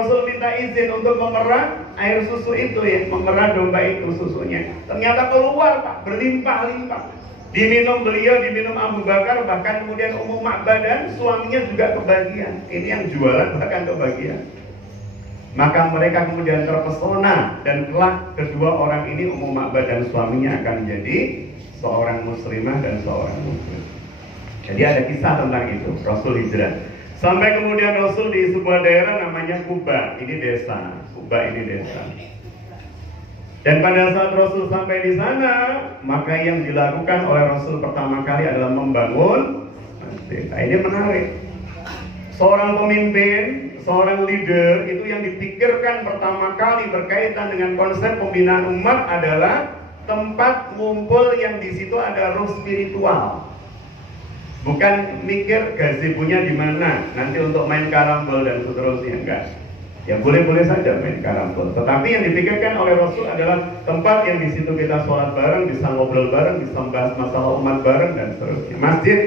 untuk memerah air susu itu ya, memerah domba itu susunya. Ternyata keluar Pak, berlimpah-limpah. Diminum beliau, diminum Abu Bakar, bahkan kemudian Ummu Ma'bad dan suaminya juga kebagian. Ini yang jualan bahkan kebagian. Maka mereka kemudian terpesona dan kelak kedua orang ini Ummu Ma'bad dan suaminya akan menjadi seorang muslimah dan seorang muslim. Jadi ada kisah tentang itu, Rasul hijrah. Sampai kemudian Rasul di sebuah daerah namanya Kuba, ini desa. Kuba ini desa. Dan pada saat Rasul sampai di sana, maka yang dilakukan oleh Rasul pertama kali adalah membangun masjid. Nah, ini menarik. Seorang pemimpin, seorang leader itu yang dipikirkan pertama kali berkaitan dengan konsep pembinaan umat adalah tempat ngumpul yang di situ ada ruh spiritual. Bukan mikir gazebo-nya di mana, nanti untuk main karambol dan seterusnya, enggak. Ya boleh-boleh saja main karambol. Tetapi yang dipikirkan oleh Rasul adalah tempat yang di situ kita sholat bareng, bisa ngobrol bareng, bisa membahas masalah umat bareng dan seterusnya. Masjid.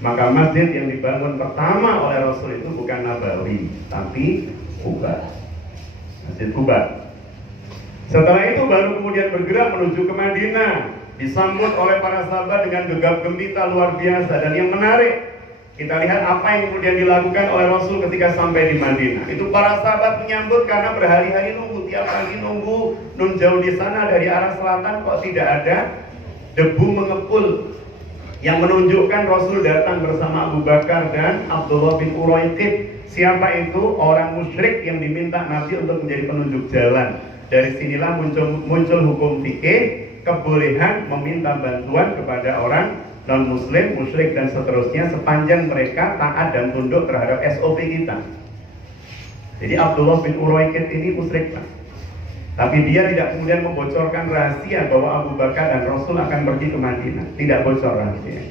Maka masjid yang dibangun pertama oleh Rasul itu bukan Nabawi, tapi Kuba. Masjid Kuba. Setelah itu baru kemudian bergerak menuju ke Madinah. Disambut oleh para sahabat dengan gegap gempita luar biasa. Dan yang menarik, kita lihat apa yang kemudian dilakukan oleh Rasul ketika sampai di Madinah. Itu para sahabat menyambut karena berhari-hari nunggu, tiap pagi nunggu. Nun jauh di sana dari arah selatan kok tidak ada debu mengepul, yang menunjukkan Rasul datang bersama Abu Bakar dan Abdullah bin Uraiqib. Siapa itu? Orang musyrik yang diminta Nabi untuk menjadi penunjuk jalan. Dari sinilah muncul hukum fikih, kebolehan meminta bantuan kepada orang non-muslim, musyrik dan seterusnya sepanjang mereka taat dan tunduk terhadap SOP kita. Jadi Abdullah bin Uraiqib ini musyrik Pak. Tapi dia tidak kemudian membocorkan rahasia bahwa Abu Bakar dan Rasul akan pergi ke Madinah. Tidak bocor rahasia.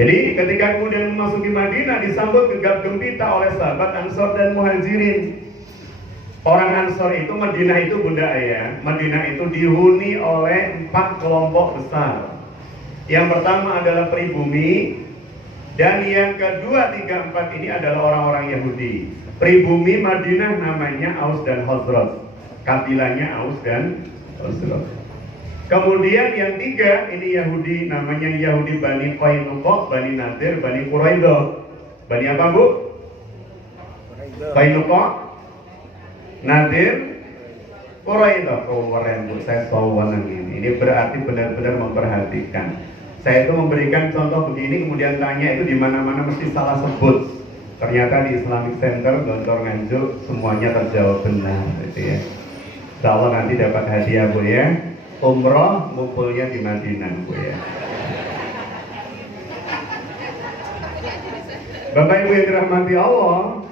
Jadi ketika kemudian memasuki Madinah disambut gegap gempita oleh sahabat Ansor dan Muhajirin. Orang Ansor itu, Madinah itu Bunda Ayah, Madinah itu dihuni oleh 4 kelompok besar. Yang pertama adalah pribumi, dan yang kedua, 3, 4 ini adalah orang-orang Yahudi. Pribumi Madinah namanya Aus dan Khazraj, kabilahnya Aus dan Khazraj. Kemudian yang 3 ini Yahudi, namanya Yahudi Bani Qainuqa, Bani Nadir, Bani Quraidah. Bani apa Bu? Qainuqa, Nadir, Quraidah. Oh keren Bu, saya sawanang ini. Ini berarti benar-benar memperhatikan. Saya itu memberikan contoh begini, kemudian tanya itu di mana-mana mesti salah sebut. Ternyata di Islamic Center Gontor Nganjuk semuanya terjawab benar, gitu ya. Insya Allah nanti dapat hadiah Bu ya. Umroh ngumpulnya di Madinah Bu ya. Bapak Ibu yang dirahmati Allah,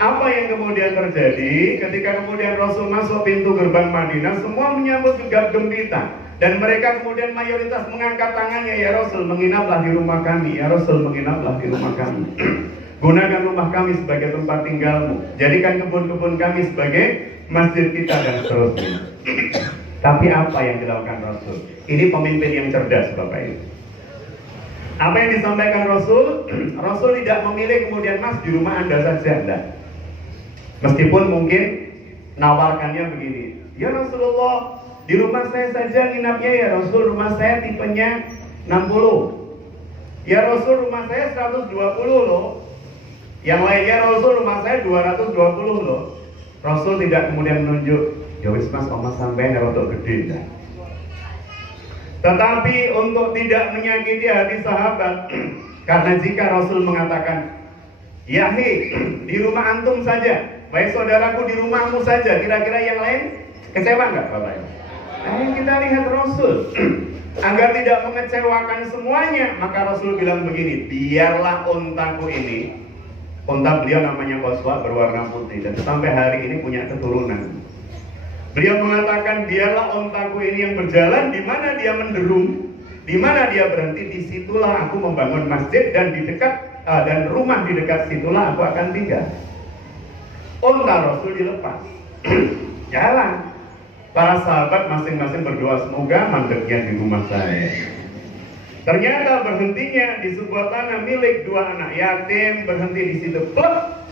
apa yang kemudian terjadi ketika kemudian Rasul masuk pintu gerbang Madinah, semua menyambut gegap gempita. Dan mereka kemudian mayoritas mengangkat tangannya, ya Rasul menginaplah di rumah kami, ya Rasul menginaplah di rumah kami. Gunakan rumah kami sebagai tempat tinggalmu, jadikan kebun-kebun kami sebagai masjid kita dan seterusnya. Tapi apa yang dilakukan Rasul? Ini pemimpin yang cerdas, Bapak Ibu. Apa yang disampaikan Rasul? Rasul tidak memilih kemudian, Mas, di rumah Anda saja, enggak. Meskipun mungkin nawarkannya begini, ya Rasulullah, di rumah saya saja nginapnya ya Rasul, rumah saya tipenya 60. Ya Rasul, rumah saya 120 loh. Yang lainnya Rasul, rumah saya 220 loh. Rasul tidak kemudian menunjuk, ya wis Mas, omah sampean untuk gede enggak. Tetapi untuk tidak menyakiti hati sahabat, karena jika Rasul mengatakan, ya hei, di rumah antum saja, baik saudaraku di rumahmu saja, kira-kira yang lain kecewa nggak Bapak Ibu? Nah, kita lihat Rasul, agar tidak mengecewakan semuanya, maka Rasul bilang begini, biarlah untaku ini, unta beliau namanya Qaswa, berwarna putih, dan sampai hari ini punya keturunan. Beliau mengatakan, biarlah ontaku ini yang berjalan, di mana dia menderum, di mana dia berhenti, disitulah aku membangun masjid, dan di dekat dan rumah di dekat situlah aku akan tinggal. Onta Rasul dilepas, jalan. Para sahabat masing-masing berdoa, semoga mandeknya di rumah saya. Ternyata berhentinya di sebuah tanah milik dua anak yatim, berhenti di situ, plek.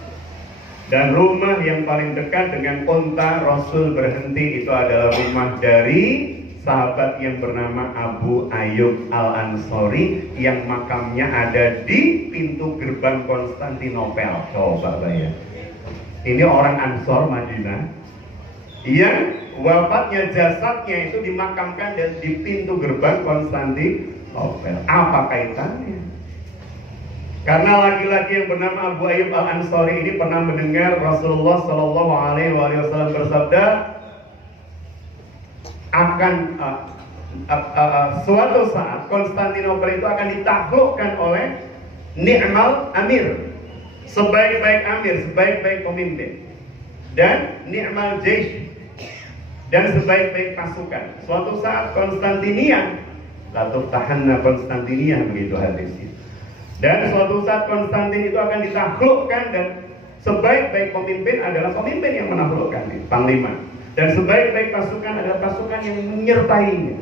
Dan rumah yang paling dekat dengan onta Rasul berhenti itu adalah rumah dari sahabat yang bernama Abu Ayyub Al-Ansori, yang makamnya ada di pintu gerbang Konstantinopel. Coba bayang. Ini orang Ansor Madinah yang wafatnya, jasadnya itu dimakamkan dan di pintu gerbang Konstantinopel. Apa kaitannya? Karena laki-laki yang bernama Abu Ayyub Al-Ansori ini pernah mendengar Rasulullah Shallallahu Alaihi Wasallam bersabda, akan suatu saat Konstantinopel itu akan ditaklukkan oleh Ni'mal Amir, sebaik-baik amir, sebaik-baik pemimpin, dan Ni'mal Jaish, dan sebaik-baik pasukan. Suatu saat Konstantinia, Latuf Tahanna Konstantinia, begitu hadisnya. Dan suatu saat Konstantin itu akan ditaklukkan, dan sebaik-baik pemimpin adalah pemimpin yang menaklukkan, panglima. Dan sebaik-baik pasukan adalah pasukan yang menyertainya.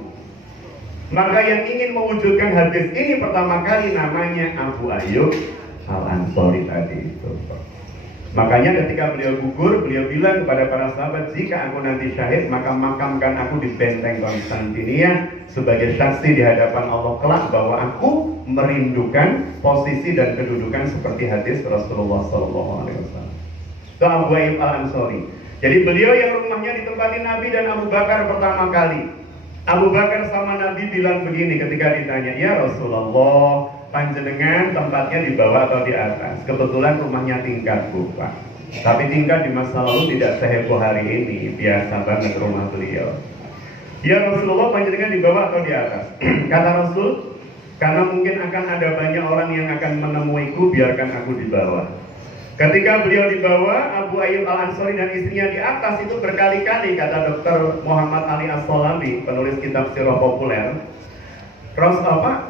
Maka yang ingin mewujudkan hadis ini pertama kali namanya Abu Ayyub Al-Ansori tadi itu. Makanya ketika beliau gugur, beliau bilang kepada para sahabat, jika aku nanti syahid, maka makamkan aku di benteng Konstantinia sebagai saksi di hadapan Allah kelak bahwa aku merindukan posisi dan kedudukan seperti hadis Rasulullah SAW. Itu Abu Ayyub Al-Ansori. Jadi beliau yang rumahnya ditempati Nabi dan Abu Bakar pertama kali. Abu Bakar sama Nabi bilang begini ketika ditanya, ya Rasulullah, panjenengan tempatnya di bawah atau di atas? Kebetulan rumahnya tingkat, Bu, Pak. Tapi tingkat di masa lalu tidak seheboh hari ini, biasa banget rumah beliau. Ya Rasulullah, panjenengan di bawah atau di atas? Kata Rasul, karena mungkin akan ada banyak orang yang akan menemuiku, biarkan aku di bawah. Ketika beliau di bawah, Abu Ayyub Al-Ansori dan istrinya di atas, itu berkali-kali, kata Dr. Muhammad Ali As-Solami, penulis kitab sirah populer,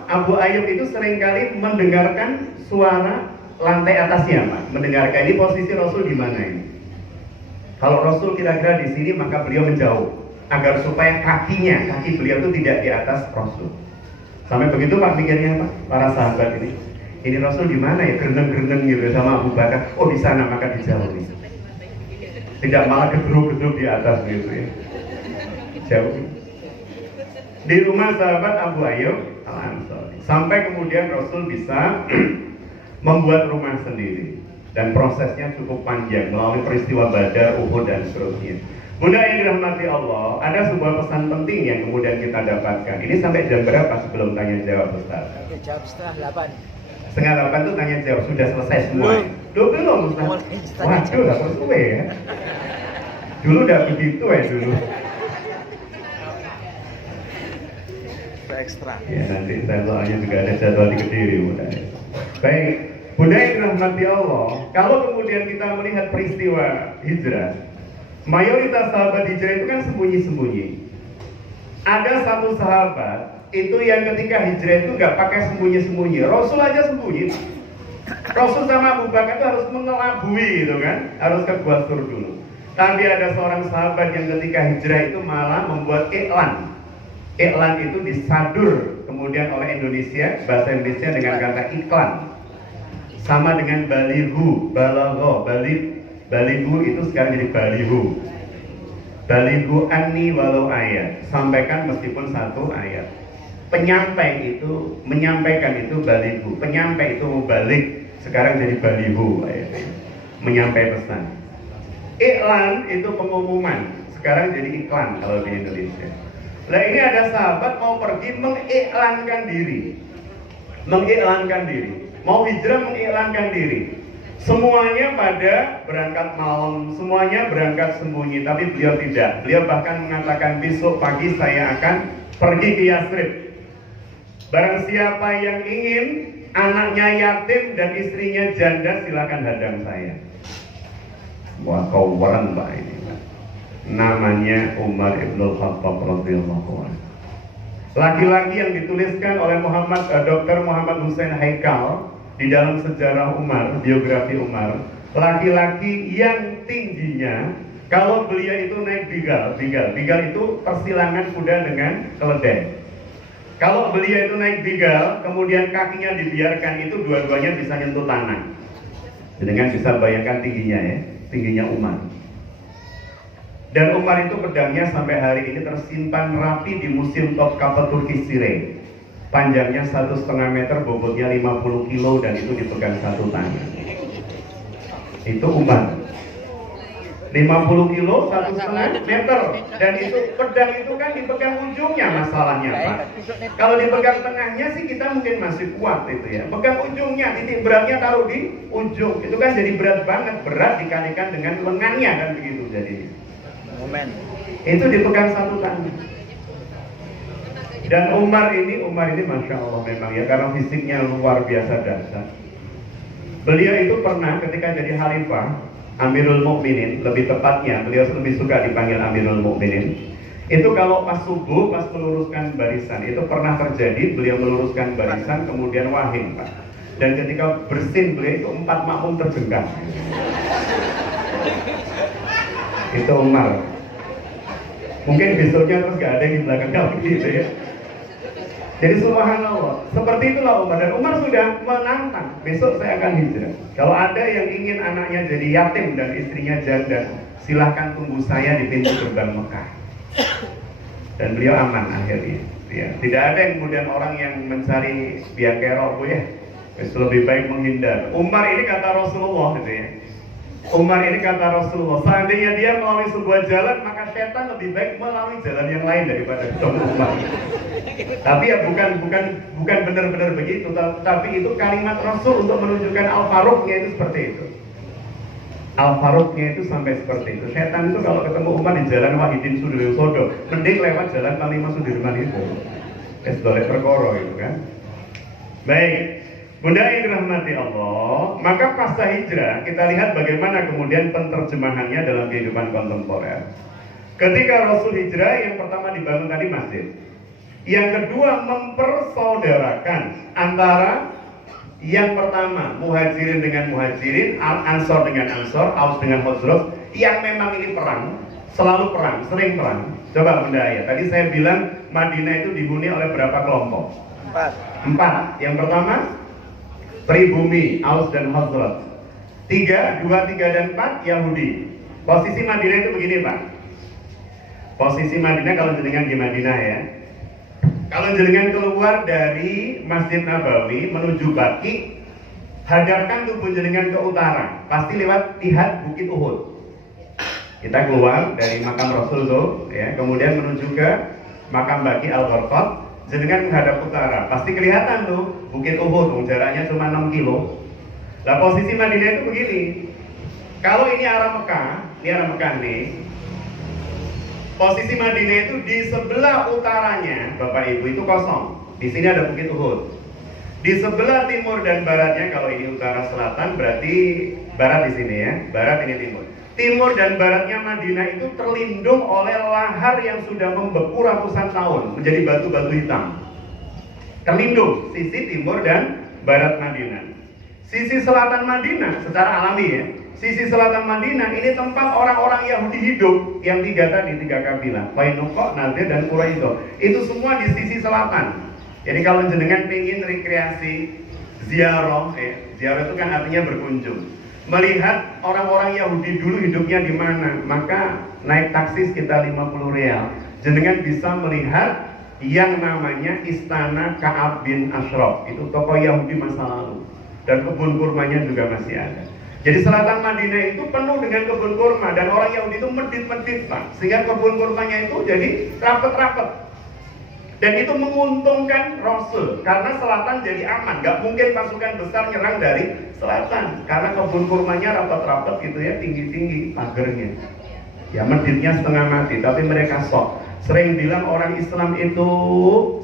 Abu Ayyub itu seringkali mendengarkan suara lantai atasnya, Pak. Mendengarkan, ini posisi Rasul di mana ini? Kalau Rasul kira-kira di sini, maka beliau menjauh, agar supaya kaki beliau itu tidak di atas Rasul. Sampai begitu Pak pikirnya, Pak, para sahabat ini. Ini Rasul di mana ya? Gereneng-gereneng gitu sama Abu Bakar. Oh, di sana, maka dijauh nih. Tidak malah gedruk-gedruk di atas gitu ya. Jauh. Di rumah sahabat Abu Ayyub Al-Ansori. Sampai kemudian Rasul bisa membuat rumah sendiri. Dan prosesnya cukup panjang melalui peristiwa Badar, Uhud, dan seterusnya. Bunda yang dirahmati Allah, ada sebuah pesan penting yang kemudian kita dapatkan. Ini sampai jam berapa sebelum tanya jawab, Ustaz? Jam setengah 8. Setengah 8 itu tanya jawab, sudah selesai semua. Belum, Ustaz. Waduh, udah sesuai ya. Dulu udah begitu ya dulu. Ekstra. Ya nanti saya soalnya juga ada jadwal di Kediri, Bunda. Baik, Bunda yang dirahmati Allah, kalau kemudian kita melihat peristiwa hijrah, mayoritas sahabat hijrah itu kan sembunyi-sembunyi. Ada satu sahabat itu yang ketika hijrah itu nggak pakai sembunyi-sembunyi. Rasul aja sembunyi. Rasul sama Abu Bakar itu harus mengelabui gitu kan, harus ke Gua Sur dulu. Tapi ada seorang sahabat yang ketika hijrah itu malah membuat iklan. Iklan itu disadur kemudian oleh Indonesia, bahasa Indonesia dengan kata iklan. Sama dengan balihu, balagho, balihu itu sekarang jadi balihu. Balihu anni walau ayat, sampaikan meskipun satu ayat. Penyampai itu, menyampaikan itu balihu, penyampai itu mubalik, sekarang jadi balihu ayat. Menyampai pesan. Iklan itu pengumuman, sekarang jadi iklan kalau di Indonesia. Nah ini ada sahabat mau pergi mengiklankan diri, mau hijrah mengiklankan diri. Semuanya pada berangkat malam, semuanya berangkat sembunyi, tapi beliau tidak. Beliau bahkan mengatakan besok pagi saya akan pergi ke Yathrib. Barang siapa yang ingin anaknya yatim dan istrinya janda silakan hadang saya. Wah kau warang Pak ini. Namanya Umar Ibn Khattab radhiyallahu anhu. Laki-laki yang dituliskan oleh Dr. Muhammad Hussein Haikal di dalam sejarah Umar, biografi Umar, laki-laki yang tingginya kalau beliau itu naik bigal itu persilangan kuda dengan keledai. Kalau beliau itu naik bigal, kemudian kakinya dibiarkan, itu dua-duanya bisa nyentuh tanah. Dengan bisa bayangkan tingginya ya, tingginya Umar. Dan Umar itu pedangnya sampai hari ini tersimpan rapi di Museum Topkapı Turki Sire. Panjangnya 1,5 meter, bobotnya 50 kilo dan itu dipegang satu tangan. Itu Umar. 50 kilo, 1,5 meter, dan itu pedang itu kan dipegang ujungnya masalahnya Pak. Kalau dipegang tengahnya sih kita mungkin masih kuat itu ya. Pegang ujungnya, titik beratnya taruh di ujung, itu kan jadi berat banget, berat dikalikan dengan lengannya kan begitu jadi. Itu dipegang satu tangan. Dan Umar ini Masya Allah memang ya, karena fisiknya luar biasa dahsyat. Beliau itu pernah ketika jadi khalifah Amirul Mukminin, lebih tepatnya beliau lebih suka dipanggil Amirul Mukminin. Itu kalau pas subuh, pas meluruskan barisan, itu pernah terjadi beliau meluruskan barisan kemudian wahing Pak. Dan ketika bersin beliau itu 4 makmum terjengkang. Itu Umar. Mungkin besoknya terus gak ada yang di belakang kalau gitu ya. Jadi subhanallah, seperti itulah Umar. Dan Umar sudah menantang, besok saya akan hijrah. Kalau ada yang ingin anaknya jadi yatim dan istrinya janda, silahkan tunggu saya di pintu gerbang Mekah. Dan beliau aman akhirnya ya. Tidak ada yang kemudian orang yang mencari biang kerok ya. Lebih baik menghindar. Umar ini kata Rasulullah gitu ya. Umar ini kata Rasulullah, seandainya dia melalui sebuah jalan, maka setan lebih baik melalui jalan yang lain daripada Umar. Tapi ya bukan benar-benar begitu, tapi itu kalimat Rasul untuk menunjukkan Al-Faruqnya itu seperti itu. Al-Faruqnya itu sampai seperti itu. Setan itu kalau ketemu Umar di jalan Wahidin Sudiryosodo, mending lewat jalan Panglima Sudirman itu. Boleh perkoro itu kan. Baik. Bunda yang dirahmati Allah, maka pasca hijrah kita lihat bagaimana kemudian penerjemahannya dalam kehidupan kontemporer. Ketika Rasul hijrah, yang pertama dibangun tadi masjid. Yang kedua mempersaudarakan antara yang pertama muhajirin dengan muhajirin, ansor dengan ansor, aus dengan khosroj, yang memang ini perang, selalu perang, sering perang. Coba Bunda ya, tadi saya bilang Madinah itu dihuni oleh berapa kelompok? 4. Yang pertama pribumi, Aus dan Khazraj. 2, 3 dan 4 Yahudi. Posisi Madinah itu begini Pak. Posisi Madinah kalau jenengan di Madinah ya. Kalau jenengan keluar dari Masjid Nabawi menuju Baqi, hadapkan tubuh jenengan ke utara. Pasti lihat Bukit Uhud. Kita keluar dari makam Rasul tuh, ya, kemudian menuju ke makam Baqi Al-Gharqad. Jenengan menghadap utara, pasti kelihatan tuh Bukit Uhud, jaraknya cuma 6 kilo. Nah posisi Madinah itu begini. Kalau ini arah Mekah, nih. Posisi Madinah itu di sebelah utaranya, Bapak Ibu itu kosong. Di sini ada Bukit Uhud. Di sebelah timur dan baratnya, kalau ini utara selatan berarti barat di sini ya, barat ini timur. Timur dan baratnya Madinah itu terlindung oleh lahar yang sudah membeku ratusan tahun, menjadi batu-batu hitam. Terlindung sisi timur dan barat Madinah. Sisi selatan Madinah secara alami ya, sisi selatan Madinah ini tempat orang-orang Yahudi hidup yang tiga kabilah, Qainuqa, Nadir, dan Quraidah. Itu semua di sisi selatan. Jadi kalau jenengan pengen rekreasi, ziarah, ziarah itu kan artinya berkunjung, melihat orang-orang Yahudi dulu hidupnya di mana, maka naik taksi sekitar 50 real. Jenengan bisa melihat yang namanya Istana Ka'ab bin Ashraf. Itu tokoh Yahudi masa lalu. Dan kebun kurmanya juga masih ada. Jadi selatan Madinah itu penuh dengan kebun kurma. Dan orang Yahudi itu medit-medit, Pak. Sehingga kebun kurmanya itu jadi rapet-rapet. Dan itu menguntungkan Rasul. Karena selatan jadi aman. Gak mungkin pasukan besar nyerang dari selatan. Karena kebun kurmanya rapet-rapet gitu ya, tinggi-tinggi pagernya. Ya meditnya setengah mati, tapi mereka sok. Sering bilang orang Islam itu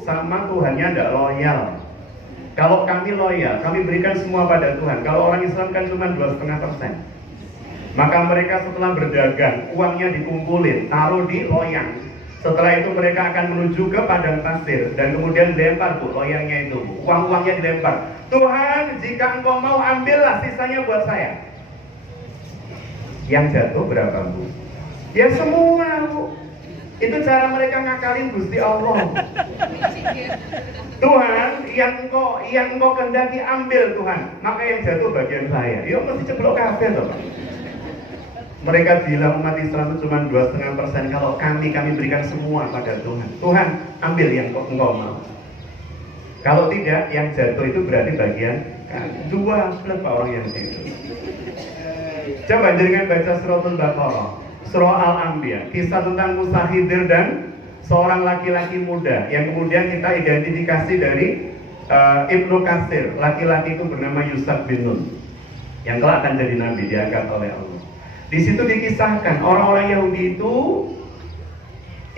sama Tuhannya tidak loyal. Kalau kami loyal, kami berikan semua pada Tuhan. Kalau orang Islam kan cuma 2,5%. Maka mereka setelah berdagang, uangnya dikumpulin, taruh di loyang. Setelah itu mereka akan menuju ke padang pasir dan kemudian dilempar, Bu, loyangnya itu. Uang-uangnya dilempar. Tuhan, jika engkau mau, ambillah, sisanya buat saya. Yang jatuh berapa, Bu? Ya semua, Bu. Itu cara mereka ngakalin Gusti Allah. Tuhan, yang engkau kehendaki ambil Tuhan, maka yang jatuh bagian saya. Ya mesti ceblok kabeh toh, Pak. Mereka bilang umat Islam itu cuma 2,5%. Kalau kami berikan semua pada Tuhan. Tuhan, ambil yang engkau mau. Kalau tidak, yang jatuh itu berarti bagian kami. 2 orang yang itu. Coba jangan baca suratul Baqarah, surah Al-Anbiya, kisah tentang Musa, Khidir, dan seorang laki-laki muda yang kemudian kita identifikasi dari Ibnu Katsir. Laki-laki itu bernama Yusuf bin Nun yang kelak akan jadi nabi, diangkat oleh Allah. Di situ dikisahkan orang-orang Yahudi itu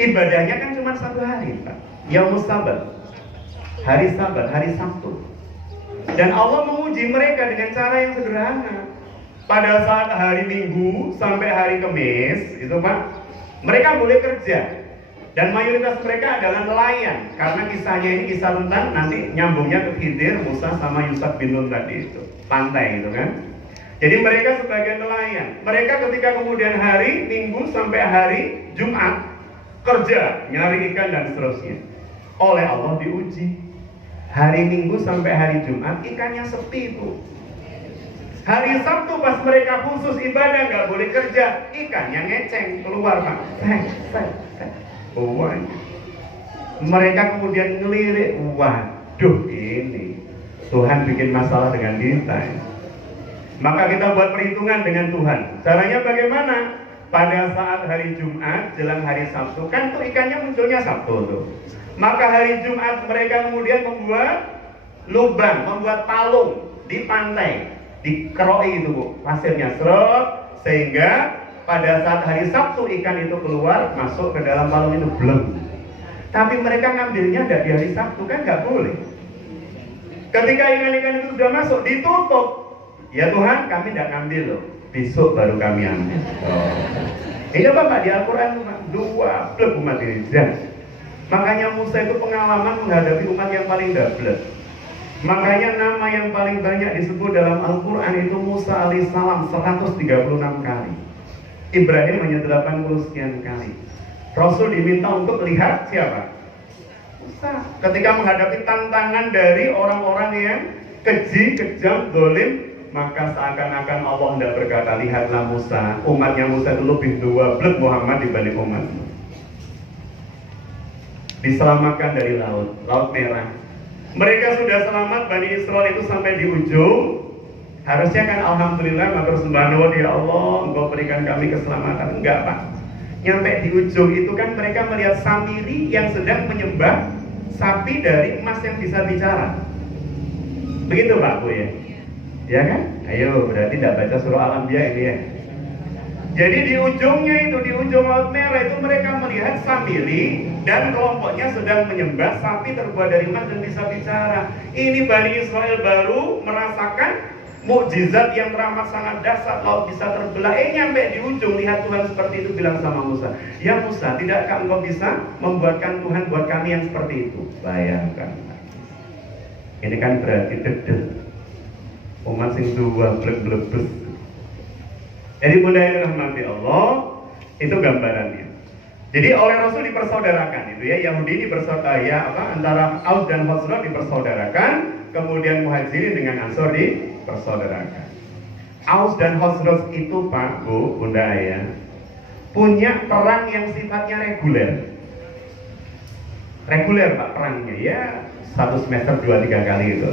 ibadahnya kan cuma 1 hari, Pak. Yaumus Sabat, hari Sabat, hari Sabtu. Dan Allah menguji mereka dengan cara yang sederhana. Pada saat hari Minggu sampai hari Kamis, itu Pak, mereka boleh kerja. Dan mayoritas mereka adalah nelayan. Karena kisahnya ini kisah tentang nanti nyambungnya ke Khidir, Musa sama Yusuf bin Nun tadi itu. Pantai itu kan. Jadi mereka sebagai nelayan. Mereka ketika kemudian hari Minggu sampai hari Jumat kerja, nyari ikan dan seterusnya. Oleh Allah diuji. Hari Minggu sampai hari Jumat ikannya sepi itu. Hari Sabtu pas mereka khusus ibadah nggak boleh kerja, ikannya ngeceng keluar, Pak. Mereka kemudian ngelirik, waduh ini Tuhan bikin masalah dengan kita. Maka kita buat perhitungan dengan Tuhan. Caranya bagaimana? Pada saat hari Jumat jelang hari Sabtu, kan tuh ikannya munculnya Sabtu tuh. Maka hari Jumat mereka kemudian membuat lubang, membuat palung di pantai, dikeroi itu, Bu, pasirnya seret, sehingga pada saat hari Sabtu ikan itu keluar masuk ke dalam palung itu belum. Tapi mereka ngambilnya dari hari Sabtu, kan nggak boleh. Ketika ikan-ikan itu sudah masuk, ditutup. Ya Tuhan, kami tidak ngambil loh. Besok baru kami ambil. Ini Bapak di Al-Quran 2 blek umat ini. Makanya Musa itu pengalaman menghadapi umat yang paling dablek. Makanya nama yang paling banyak disebut dalam Al-Quran itu Musa alaihissalam 136 kali. Ibrahim hanya 80 sekian kali. Rasul diminta untuk melihat siapa? Musa. Ketika menghadapi tantangan dari orang-orang yang keji, kejam, dolim, maka seakan-akan Allah tidak berkata, lihatlah Musa, umatnya Musa itu lebih blek Muhammad dibanding umatmu. Diselamatkan dari laut merah. Mereka sudah selamat, Bani Israel itu sampai di ujung. Harusnya kan alhamdulillah, matur sembah ya Allah, Engkau berikan kami keselamatan. Enggak, Pak. Nyampe di ujung itu kan mereka melihat Samiri yang sedang menyembah sapi dari emas yang bisa bicara. Begitu Pak Bu ya? Ya kan? Ayo, berarti tidak baca surah Al-Anbiya ini ya. Jadi di ujungnya itu, di ujung Laut Merah itu mereka melihat Samiri dan kelompoknya sedang menyembah sapi terbuat dari emas dan bisa bicara. Ini Bani Israel baru merasakan mukjizat yang teramat sangat dahsyat, laut bisa terbelah. Nyampe di ujung lihat Tuhan seperti itu, bilang sama Musa, ya Musa, tidakkah engkau bisa membuatkan Tuhan buat kami yang seperti itu? Bayangkan. Ini kan berarti dedek. Umat sing dua blek-blebes. Jadi Bunda yang dirahmati Allah, itu gambarannya. Jadi oleh Rasul dipersaudarakan itu ya, Yahudi antara Aus dan Khazraj dipersaudarakan, kemudian Muhajirin dengan Ansor dipersaudarakan. Aus dan Khazraj itu Pak, Bu, Bunda Ayah, punya perang yang sifatnya reguler. Reguler Pak perangnya ya, 1 semester 2-3 kali itu.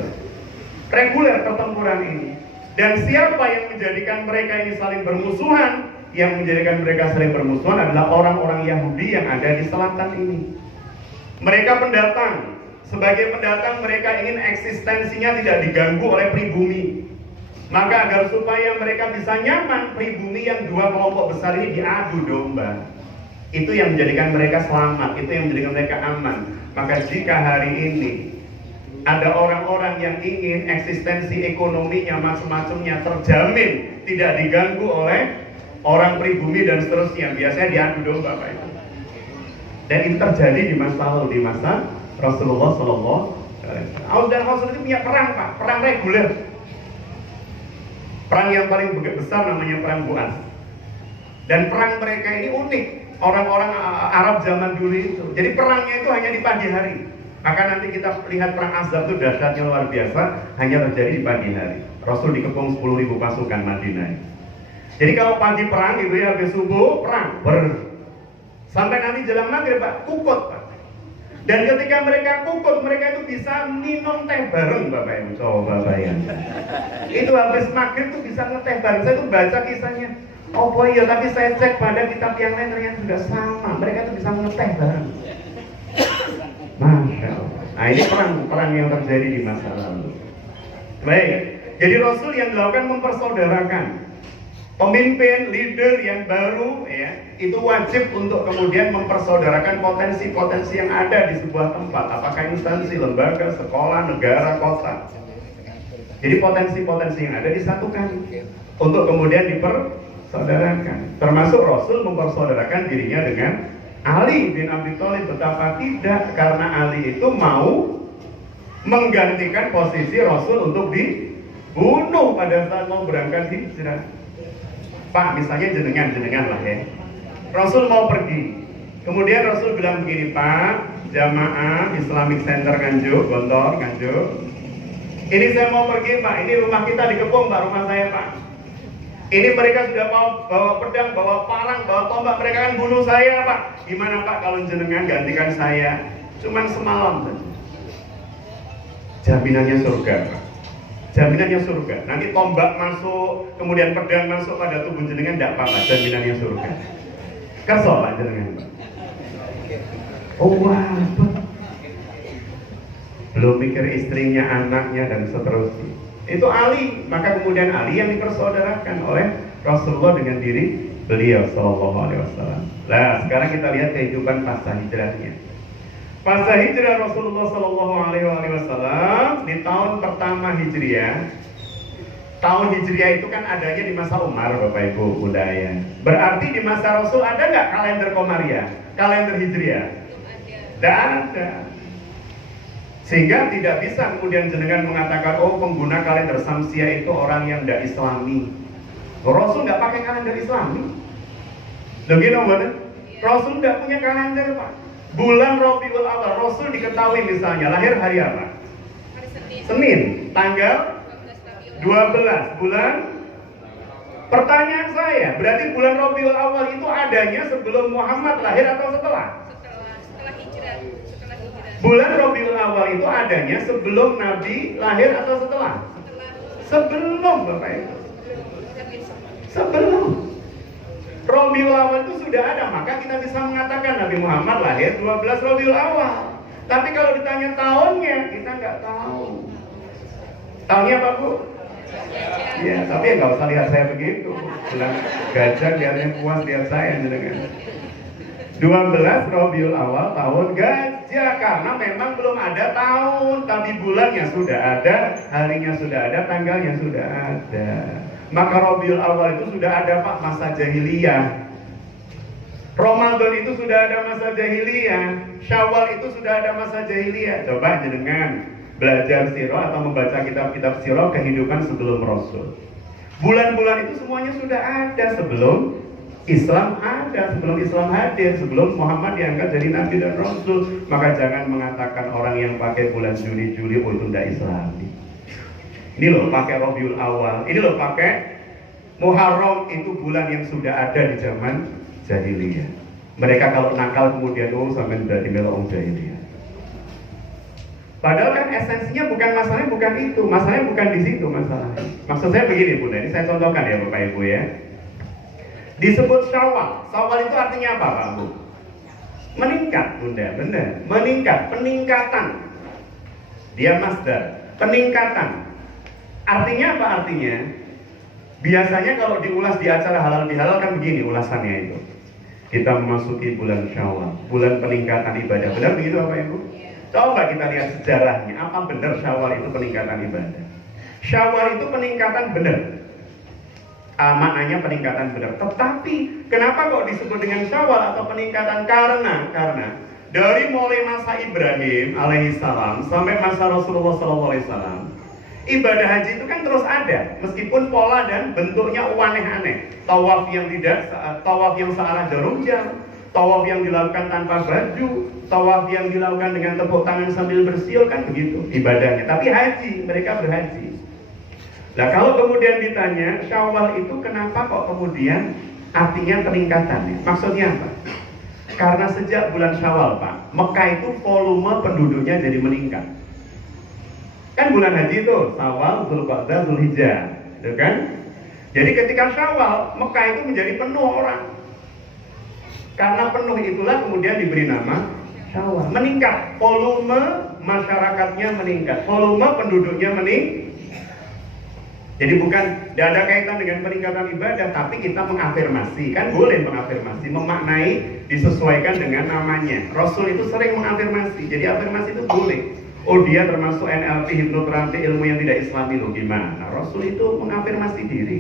Reguler pertempuran ini. Dan siapa yang menjadikan mereka ini saling bermusuhan? Yang menjadikan mereka saling bermusuhan adalah orang-orang Yahudi yang ada di selatan ini. Mereka pendatang. Sebagai pendatang mereka ingin eksistensinya tidak diganggu oleh pribumi. Maka agar supaya mereka bisa nyaman, pribumi yang 2 kelompok besar ini diadu domba. Itu yang menjadikan mereka selamat, itu yang menjadikan mereka aman. Maka jika hari ini ada orang-orang yang ingin eksistensi ekonominya macam-macamnya terjamin, tidak diganggu oleh orang pribumi dan seterusnya, biasanya diadu domba Pak itu. Dan itu terjadi di masa lalu, di masa Rasulullah SAW. Aus dan Khazraj itu punya perang Pak, perang reguler. Perang yang paling besar namanya perang Bu'as. Dan perang mereka ini unik, orang-orang Arab zaman dulu itu. Jadi perangnya itu hanya di pagi hari. Maka nanti kita lihat perang Ahzab itu dahsyatnya luar biasa, hanya terjadi di pagi hari. Rasul dikepung 10.000 pasukan Madinah. Jadi kalau pagi perang gitu ya, habis subuh perang sampai nanti jelang maghrib Pak, kukut Pak. Dan ketika mereka kukut, mereka itu bisa minum teh bareng Bapak Ibu. Coba bayangkan. Itu habis maghrib tuh bisa ngeteh bareng. Saya tuh baca kisahnya. Oh boy ya, tapi saya cek pada kitab yang lain ternyata juga sama. Mereka tuh bisa ngeteh bareng. Masya Allah. Nah ini perang yang terjadi di masa lalu. Baik. Jadi Rasul yang dilakukan mempersaudarakan. Pemimpin, leader yang baru ya, itu wajib untuk kemudian mempersaudarakan potensi-potensi yang ada di sebuah tempat, apakah instansi, lembaga, sekolah, negara, kota. Jadi potensi-potensi yang ada disatukan untuk kemudian dipersaudarakan. Termasuk Rasul mempersaudarakan dirinya dengan Ali bin Abi Thalib. Betapa tidak, karena Ali itu mau menggantikan posisi Rasul untuk dibunuh pada saat mau berangkat hijrah. Pak, misalnya jenengan lah ya. Rasul mau pergi. Kemudian Rasul bilang begini, Pak, jamaah Islamic Center Nganjuk, Gontor, Nganjuk. Ini saya mau pergi, Pak. Ini rumah kita dikepung, Pak, rumah saya, Pak. Ini mereka sudah mau bawa pedang, bawa parang, bawa tombak. Mereka kan bunuh saya, Pak. Gimana, Pak, kalau jenengan gantikan saya? Cuman semalam saja. Jaminannya surga, Pak. Jaminannya surga. Nanti tombak masuk, kemudian pedang masuk pada tubuh jenengan, tidak apa-apa. Jaminannya surga. Kerso Pak jenengan, Pak. Oh wah, belum mikir istrinya, anaknya dan seterusnya. Itu Ali. Maka kemudian Ali yang dipersaudarakan oleh Rasulullah dengan diri beliau Sallallahu Alaihi Wasallam. Nah, sekarang kita lihat kehidupan pasca hijrahnya. Pasca hijrah Rasulullah Sallallahu Alaihi Wasallam di tahun pertama Hijriah. Tahun Hijriah itu kan adanya di masa Umar, Bapak Ibu, Bunda Ayah. Berarti di masa Rasul ada nggak kalender Komariah, kalender Hijriah? Tidak ada. Sehingga tidak bisa kemudian jenengan mengatakan, oh pengguna kalender Samsiah itu orang yang tidak Islami. Rasul nggak pakai kalender Islami. Begini, Rasul nggak punya kalender, Pak. Bulan Rabiul Awal, Rasul diketahui misalnya lahir hari apa? Hari Senin. Senin, tanggal 12 bulan. Pertanyaan saya, berarti bulan Rabiul Awal itu adanya sebelum Muhammad lahir atau setelah? Setelah hijrah. Bulan Rabiul Awal itu adanya sebelum Nabi lahir atau setelah? Sebelum, Bapak Ibu. Sebelum. Rabiul Awal itu sudah ada, maka kita bisa mengatakan Nabi Muhammad lahir 12 Rabiul Awal. Tapi kalau ditanya tahunnya, kita nggak tahu. Tahunnya apa, Bu? Ya, tapi ya nggak usah lihat saya begitu. Bilang gajah lihatnya puas lihat saya dengan 12 Rabiul Awal tahun gajah, karena memang belum ada tahun, tapi bulannya sudah ada, harinya sudah ada, tanggalnya sudah ada. Maka Rabiul Awal itu sudah ada, Pak, masa jahiliyah. Ramadan itu sudah ada masa jahiliyah. Syawal itu sudah ada masa jahiliyah. Coba jenengan belajar sirah atau membaca kitab-kitab sirah kehidupan sebelum Rasul. Bulan-bulan itu semuanya sudah ada sebelum Islam ada, sebelum Islam hadir, sebelum Muhammad diangkat jadi Nabi dan Rasul. Maka jangan mengatakan orang yang pakai bulan Juni, Juli, oh itu tidak Islami. Ini loh pakai Rabiul Awal, ini loh pakai Muharram, itu bulan yang sudah ada di zaman jahiliyah. Mereka kalau nakal kemudian sampai berarti melok jahiliyah. Padahal kan esensinya bukan masalahnya, bukan itu, masalahnya bukan di situ masalahnya. Maksud saya begini Bunda, ini saya contohkan ya Bapak Ibu ya. Disebut Syawal, Syawal itu artinya apa Pak Bu? Meningkat Bunda, benar, meningkat, peningkatan. Dia masdar, peningkatan. Artinya apa artinya? Biasanya kalau diulas di acara halal bihalal kan begini ulasannya itu. Kita memasuki bulan Syawal, bulan peningkatan ibadah. Benar begitu Bapak Ibu? Coba kita lihat sejarahnya, apa benar Syawal itu peningkatan ibadah? Syawal itu peningkatan benar. Maknanya peningkatan benar. Tetapi kenapa kok disebut dengan Syawal atau peningkatan? Karena dari mulai masa Ibrahim alaihissalam sampai masa Rasulullah SAW, ibadah haji itu kan terus ada, meskipun pola dan bentuknya aneh-aneh. Tawaf yang searah jarum jam, tawaf yang dilakukan tanpa baju, tawaf yang dilakukan dengan tepuk tangan sambil bersiul, kan begitu ibadahnya. Tapi haji, mereka berhaji. Nah kalau kemudian ditanya Syawal itu kenapa kok kemudian artinya peningkatan? Maksudnya apa? Karena sejak bulan Syawal Pak, Mekah itu volume penduduknya jadi meningkat. Kan bulan haji itu Syawal, Dzulqa'dah, Dzulhijjah, gitu kan? Jadi ketika Syawal, Mekah itu menjadi penuh orang. Karena penuh itulah kemudian diberi nama Syawal. Meningkat, volume masyarakatnya meningkat, volume penduduknya meningkat. Jadi bukan, tidak ada kaitan dengan peningkatan ibadah, tapi kita mengafirmasi, kan boleh mengafirmasi, memaknai, disesuaikan dengan namanya. Rasul itu sering mengafirmasi, jadi afirmasi itu boleh. Oh dia termasuk NLP, hipnoterapi, ilmu yang tidak Islami loh, gimana? Nah, Rasul itu mengafirmasi diri.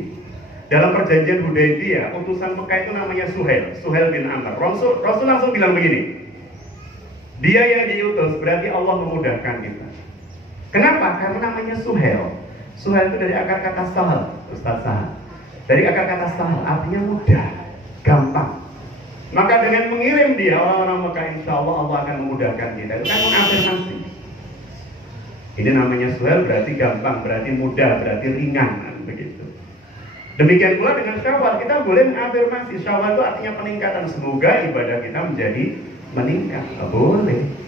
Dalam perjanjian Hudaybiyah, utusan Mekah itu namanya Suhail bin Amr. Rasul langsung bilang begini, dia yang diutus, berarti Allah memudahkan kita. Kenapa? Karena namanya Suhail. Suhail itu dari akar kata sahal, Ustaz Sahal. Dari akar kata sahal, artinya mudah, gampang. Maka dengan mengirim dia orang-orang Mekah, insya Allah akan memudahkan kita. Itu kan mengafirmasi. Ini namanya Suhail, berarti gampang, berarti mudah, berarti ringan, begitu. Demikian pula dengan Syawal, kita boleh mengafirmasi. Syawal itu artinya peningkatan. Semoga ibadah kita menjadi meningkat. Boleh.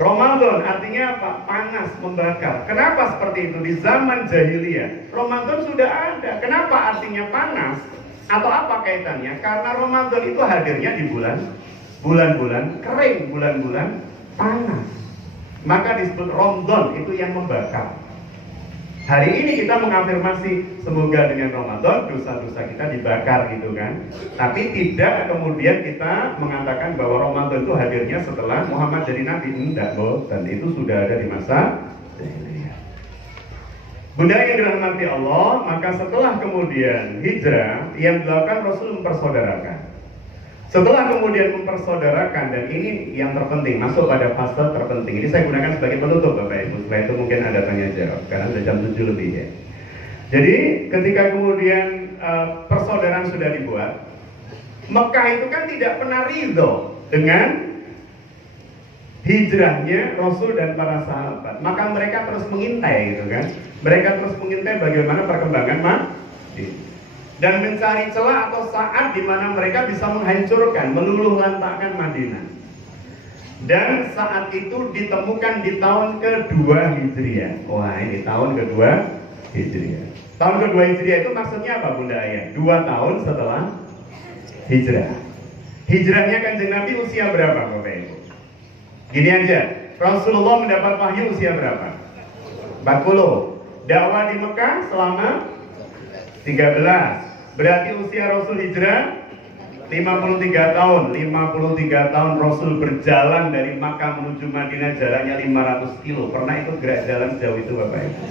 Ramadan artinya apa? Panas, membakar. Kenapa seperti itu? Di zaman jahiliyah Ramadan sudah ada. Kenapa artinya panas? Atau apa kaitannya? Karena Ramadan itu hadirnya di bulan-bulan kering, bulan-bulan panas. Maka disebut Ramadan, itu yang membakar. Hari ini kita mengafirmasi semoga dengan Ramadan dosa-dosa kita dibakar gitu kan. Tapi tidak kemudian kita mengatakan bahwa Ramadan itu hadirnya setelah Muhammad jadi Nabi. Enggak, dan itu sudah ada di masa jahiliyah. Bunda yang dirahmati Allah, maka setelah kemudian hijrah yang dilakukan Rasul mempersaudarakan. Setelah kemudian mempersaudarakan, dan ini yang terpenting, masuk pada fase terpenting. Ini saya gunakan sebagai penutup Bapak Ibu. Setelah itu mungkin ada tanya jawab, karena sudah jam 7 lebih ya. Jadi ketika kemudian persaudaraan sudah dibuat, Mekah itu kan tidak pernah ridho dengan hijrahnya Rasul dan para sahabat. Maka mereka terus mengintai gitu kan. Mereka terus mengintai bagaimana perkembangan Madinah. Dan mencari celah atau saat di mana mereka bisa menghancurkan, meluluh lantakkan Madinah. Dan saat itu ditemukan di tahun kedua Hijriah. Wah, ini tahun kedua Hijriah. Tahun kedua Hijriah itu maksudnya apa Bunda Ayah? 2 tahun setelah hijrah. Hijrahnya Kanjeng Nabi usia berapa Bapak Ibu? Gini aja, Rasulullah mendapat wahyu usia berapa? 40. Dakwah di Mekah selama 13. Berarti usia Rasul hijrah 53 tahun. 53 tahun Rasul berjalan dari Makkah menuju Madinah, jalannya 500 kilo. Pernah ikut gerak jalan sejauh itu Bapak Ibu?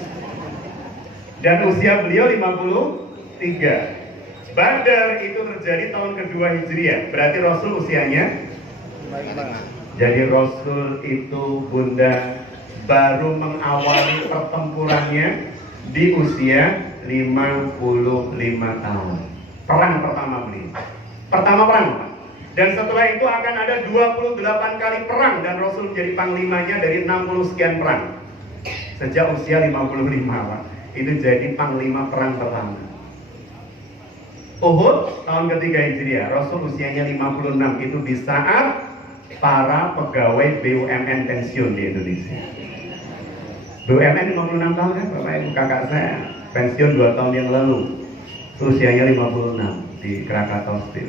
Dan usia beliau 53. Badar itu terjadi tahun kedua Hijriah. Berarti Rasul usianya, jadi Rasul itu Bunda baru mengawali pertempurannya di usia 55 tahun. Perang pertama beliau. Pertama perang. Dan setelah itu akan ada 28 kali perang dan Rasul menjadi panglimanya dari 60 sekian perang. Sejak usia 55, Pak. Itu jadi panglima perang pertama. Uhud tahun ketiga Hijriah, Rasul usianya 56, itu di saat para pegawai BUMN pensiun di Indonesia. BUMN 56 tahun kan, Bapak Ibu, kakak saya pensiun 2 tahun yang lalu, usianya 56 di Krakatau Steel.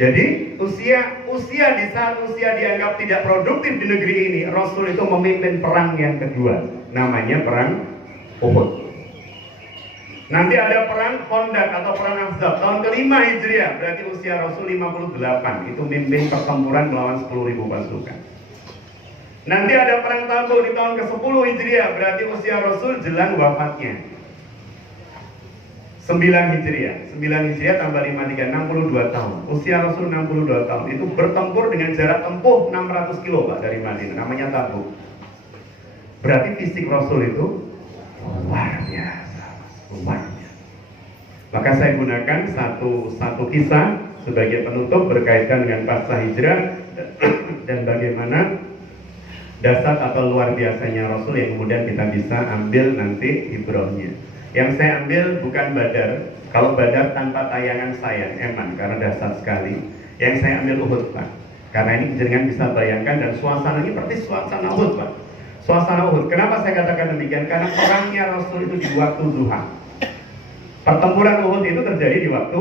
Jadi usia di saat usia dianggap tidak produktif di negeri ini, Rasul itu memimpin perang yang kedua, namanya perang Uhud. Nanti ada perang Khandaq atau perang Ahzab tahun kelima Hijriah, berarti usia Rasul 58, itu mimpin pertempuran melawan 10.000 pasukan. Nanti ada perang Tabuk di tahun ke-10 Hijriah, berarti usia Rasul jelang wafatnya 9 Hijriah, 9 Hijriah tambah 53, 62 tahun. Usia Rasul 62 tahun, itu bertempur dengan jarak tempuh 600 kilo Pak dari Madinah, namanya Tabuk. Berarti fisik Rasul itu luar biasa. Umatnya. Maka saya gunakan satu kisah sebagai penutup berkaitan dengan pasca hijrah dan bagaimana dasar atau luar biasanya Rasul yang kemudian kita bisa ambil nanti ibrahnya. Yang saya ambil bukan Badar. Kalau Badar tanpa tayangan saya eman karena dasar sekali. Yang saya ambil Uhud Pak. Karena ini jenengan bisa bayangkan dan suasananya seperti suasana Uhud Pak. Suasana Uhud. Kenapa saya katakan demikian? Karena perangnya Rasul itu di waktu duha. Pertempuran Uhud itu terjadi di waktu.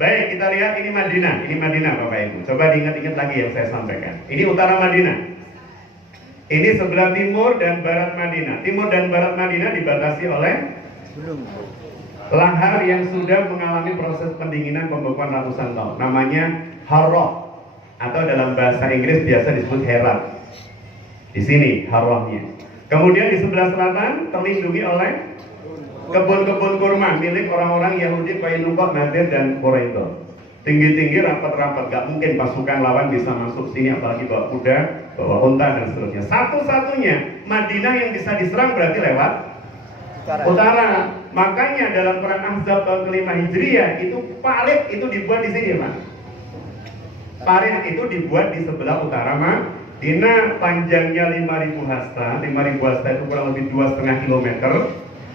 Baik, kita lihat ini Madinah Bapak Ibu. Coba diingat-ingat lagi yang saya sampaikan. Ini utara Madinah. Ini sebelah timur dan barat Madinah. Timur dan barat Madinah dibatasi oleh lahar yang sudah mengalami proses pendinginan pembekuan ratusan tahun. Namanya Harrah, atau dalam bahasa Inggris biasa disebut Herat. Di sini Harrahnya. Kemudian di sebelah selatan terlindungi oleh kebun-kebun kurma milik orang-orang Yahudi Qainuqa, Nadir dan Quraidah. Tinggi-tinggi, rapat-rapat, gak mungkin pasukan lawan bisa masuk sini apalagi bawa kuda, bawa unta dan seterusnya. Satu-satunya Madinah yang bisa diserang berarti lewat utara. Makanya dalam perang Ahzab tahun kelima Hijriah itu parit itu dibuat di sini Pak. Parit itu dibuat di sebelah utara Madinah, panjangnya 5.000 hasta. 5.000 hasta itu kurang lebih 2,5 km.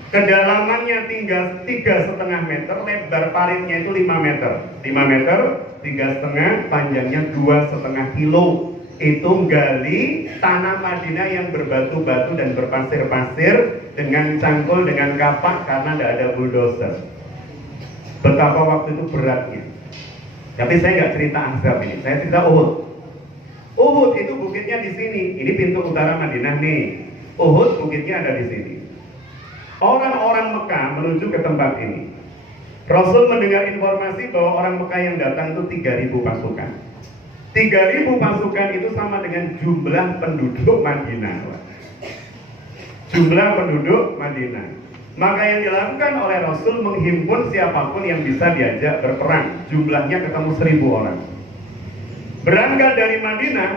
Kedalamannya tinggal 3,5 meter, lebar paritnya itu 5 meter. 5 meter, 3,5, panjangnya 2,5 kilo. Itu gali tanah Madinah yang berbatu-batu dan berpasir-pasir dengan cangkul, dengan kapak karena tidak ada bulldozer. Betapa waktu itu beratnya. Tapi saya nggak cerita Ahzab ini, saya cerita Uhud. Uhud itu bukitnya di sini. Ini pintu utara Madinah nih. Uhud bukitnya ada di sini. Orang-orang Mekah menuju ke tempat ini. Rasul mendengar informasi bahwa orang Mekah yang datang itu 3.000 pasukan. 3.000 pasukan itu sama dengan jumlah penduduk Madinah. Jumlah penduduk Madinah. Maka yang dilakukan oleh Rasul menghimpun siapapun yang bisa diajak berperang. Jumlahnya ketemu 1.000 orang. Berangkat dari Madinah,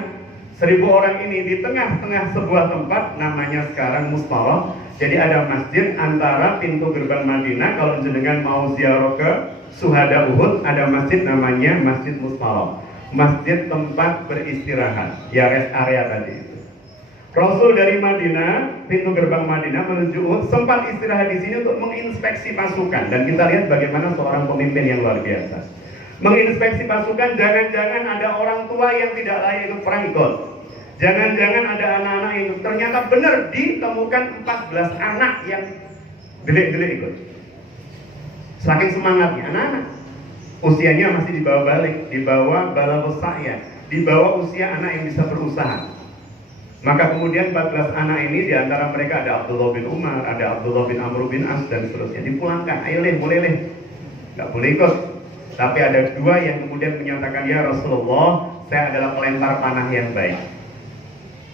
1.000 orang ini di tengah-tengah sebuah tempat namanya sekarang Mustalah. Jadi ada masjid antara pintu gerbang Madinah. Kalau jenengan mau ziarah ke Syuhada Uhud, ada masjid namanya Masjid Mustalah. Masjid tempat beristirahat, ya rest area tadi. Rasul dari Madinah, pintu gerbang Madinah menuju Uhud, sempat istirahat di sini untuk menginspeksi pasukan. Dan kita lihat bagaimana seorang pemimpin yang luar biasa. Menginspeksi pasukan, jangan-jangan ada orang tua yang tidak layak ikut perang ikut. Jangan-jangan ada anak-anak yang ternyata benar ditemukan 14 anak yang gelik-gelik ikut. Saking semangatnya anak-anak. Usianya masih dibawa balik, dibawa balaghus sa'ya, dibawa usia anak yang bisa berusaha. Maka kemudian 14 anak ini diantara mereka ada Abdullah bin Umar, ada Abdullah bin Amr bin As dan seterusnya. Dipulangkan, ayo leh, boleh leh. Gak boleh ikut. Tapi ada 2 yang kemudian menyatakan, ya Rasulullah, saya adalah pelempar panah yang baik.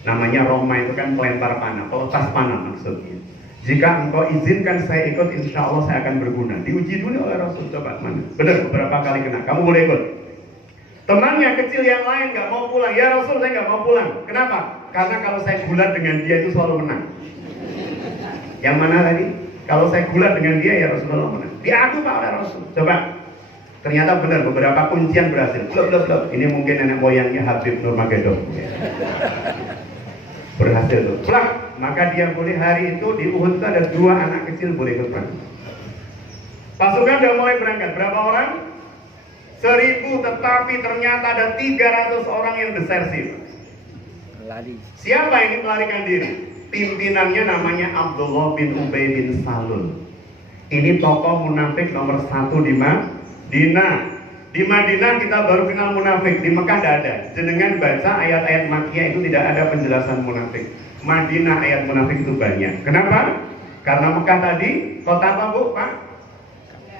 Namanya Roma itu kan pelempar panah, pelepas panah maksudnya. Jika engkau izinkan saya ikut, insya Allah saya akan berguna. Diuji dulu oleh Rasul, coba mana? Benar, beberapa kali kena, kamu boleh ikut. Temannya kecil yang lain gak mau pulang, ya Rasul saya gak mau pulang. Kenapa? Karena kalau saya gulat dengan dia itu selalu menang. Yang mana tadi? Kalau saya gulat dengan dia ya Rasulullah menang. Diadu Pak oleh Rasul. Coba. Ternyata benar beberapa kuncian berhasil. Blok. Ini mungkin nenek moyangnya Habib Nurmagomedov. Berhasil tuh. Plak. Maka dia boleh hari itu di Uhud itu ada 2 anak kecil boleh ikut perang. Pasukan sudah mulai berangkat. Berapa orang? 1000, tetapi ternyata ada 300 orang yang desersi. Lari. Siapa ini melarikan diri? Pimpinannya namanya Abdullah bin Ubay bin Salul. Ini tokoh munafik nomor 1 di Madinah. Di Madinah kita baru kenal munafik, di Mekah tidak ada. Jenengan baca ayat-ayat Makkiyah itu tidak ada penjelasan munafik. Madinah ayat munafik itu banyak. Kenapa? Karena Mekah tadi kota apa Bu, Pak?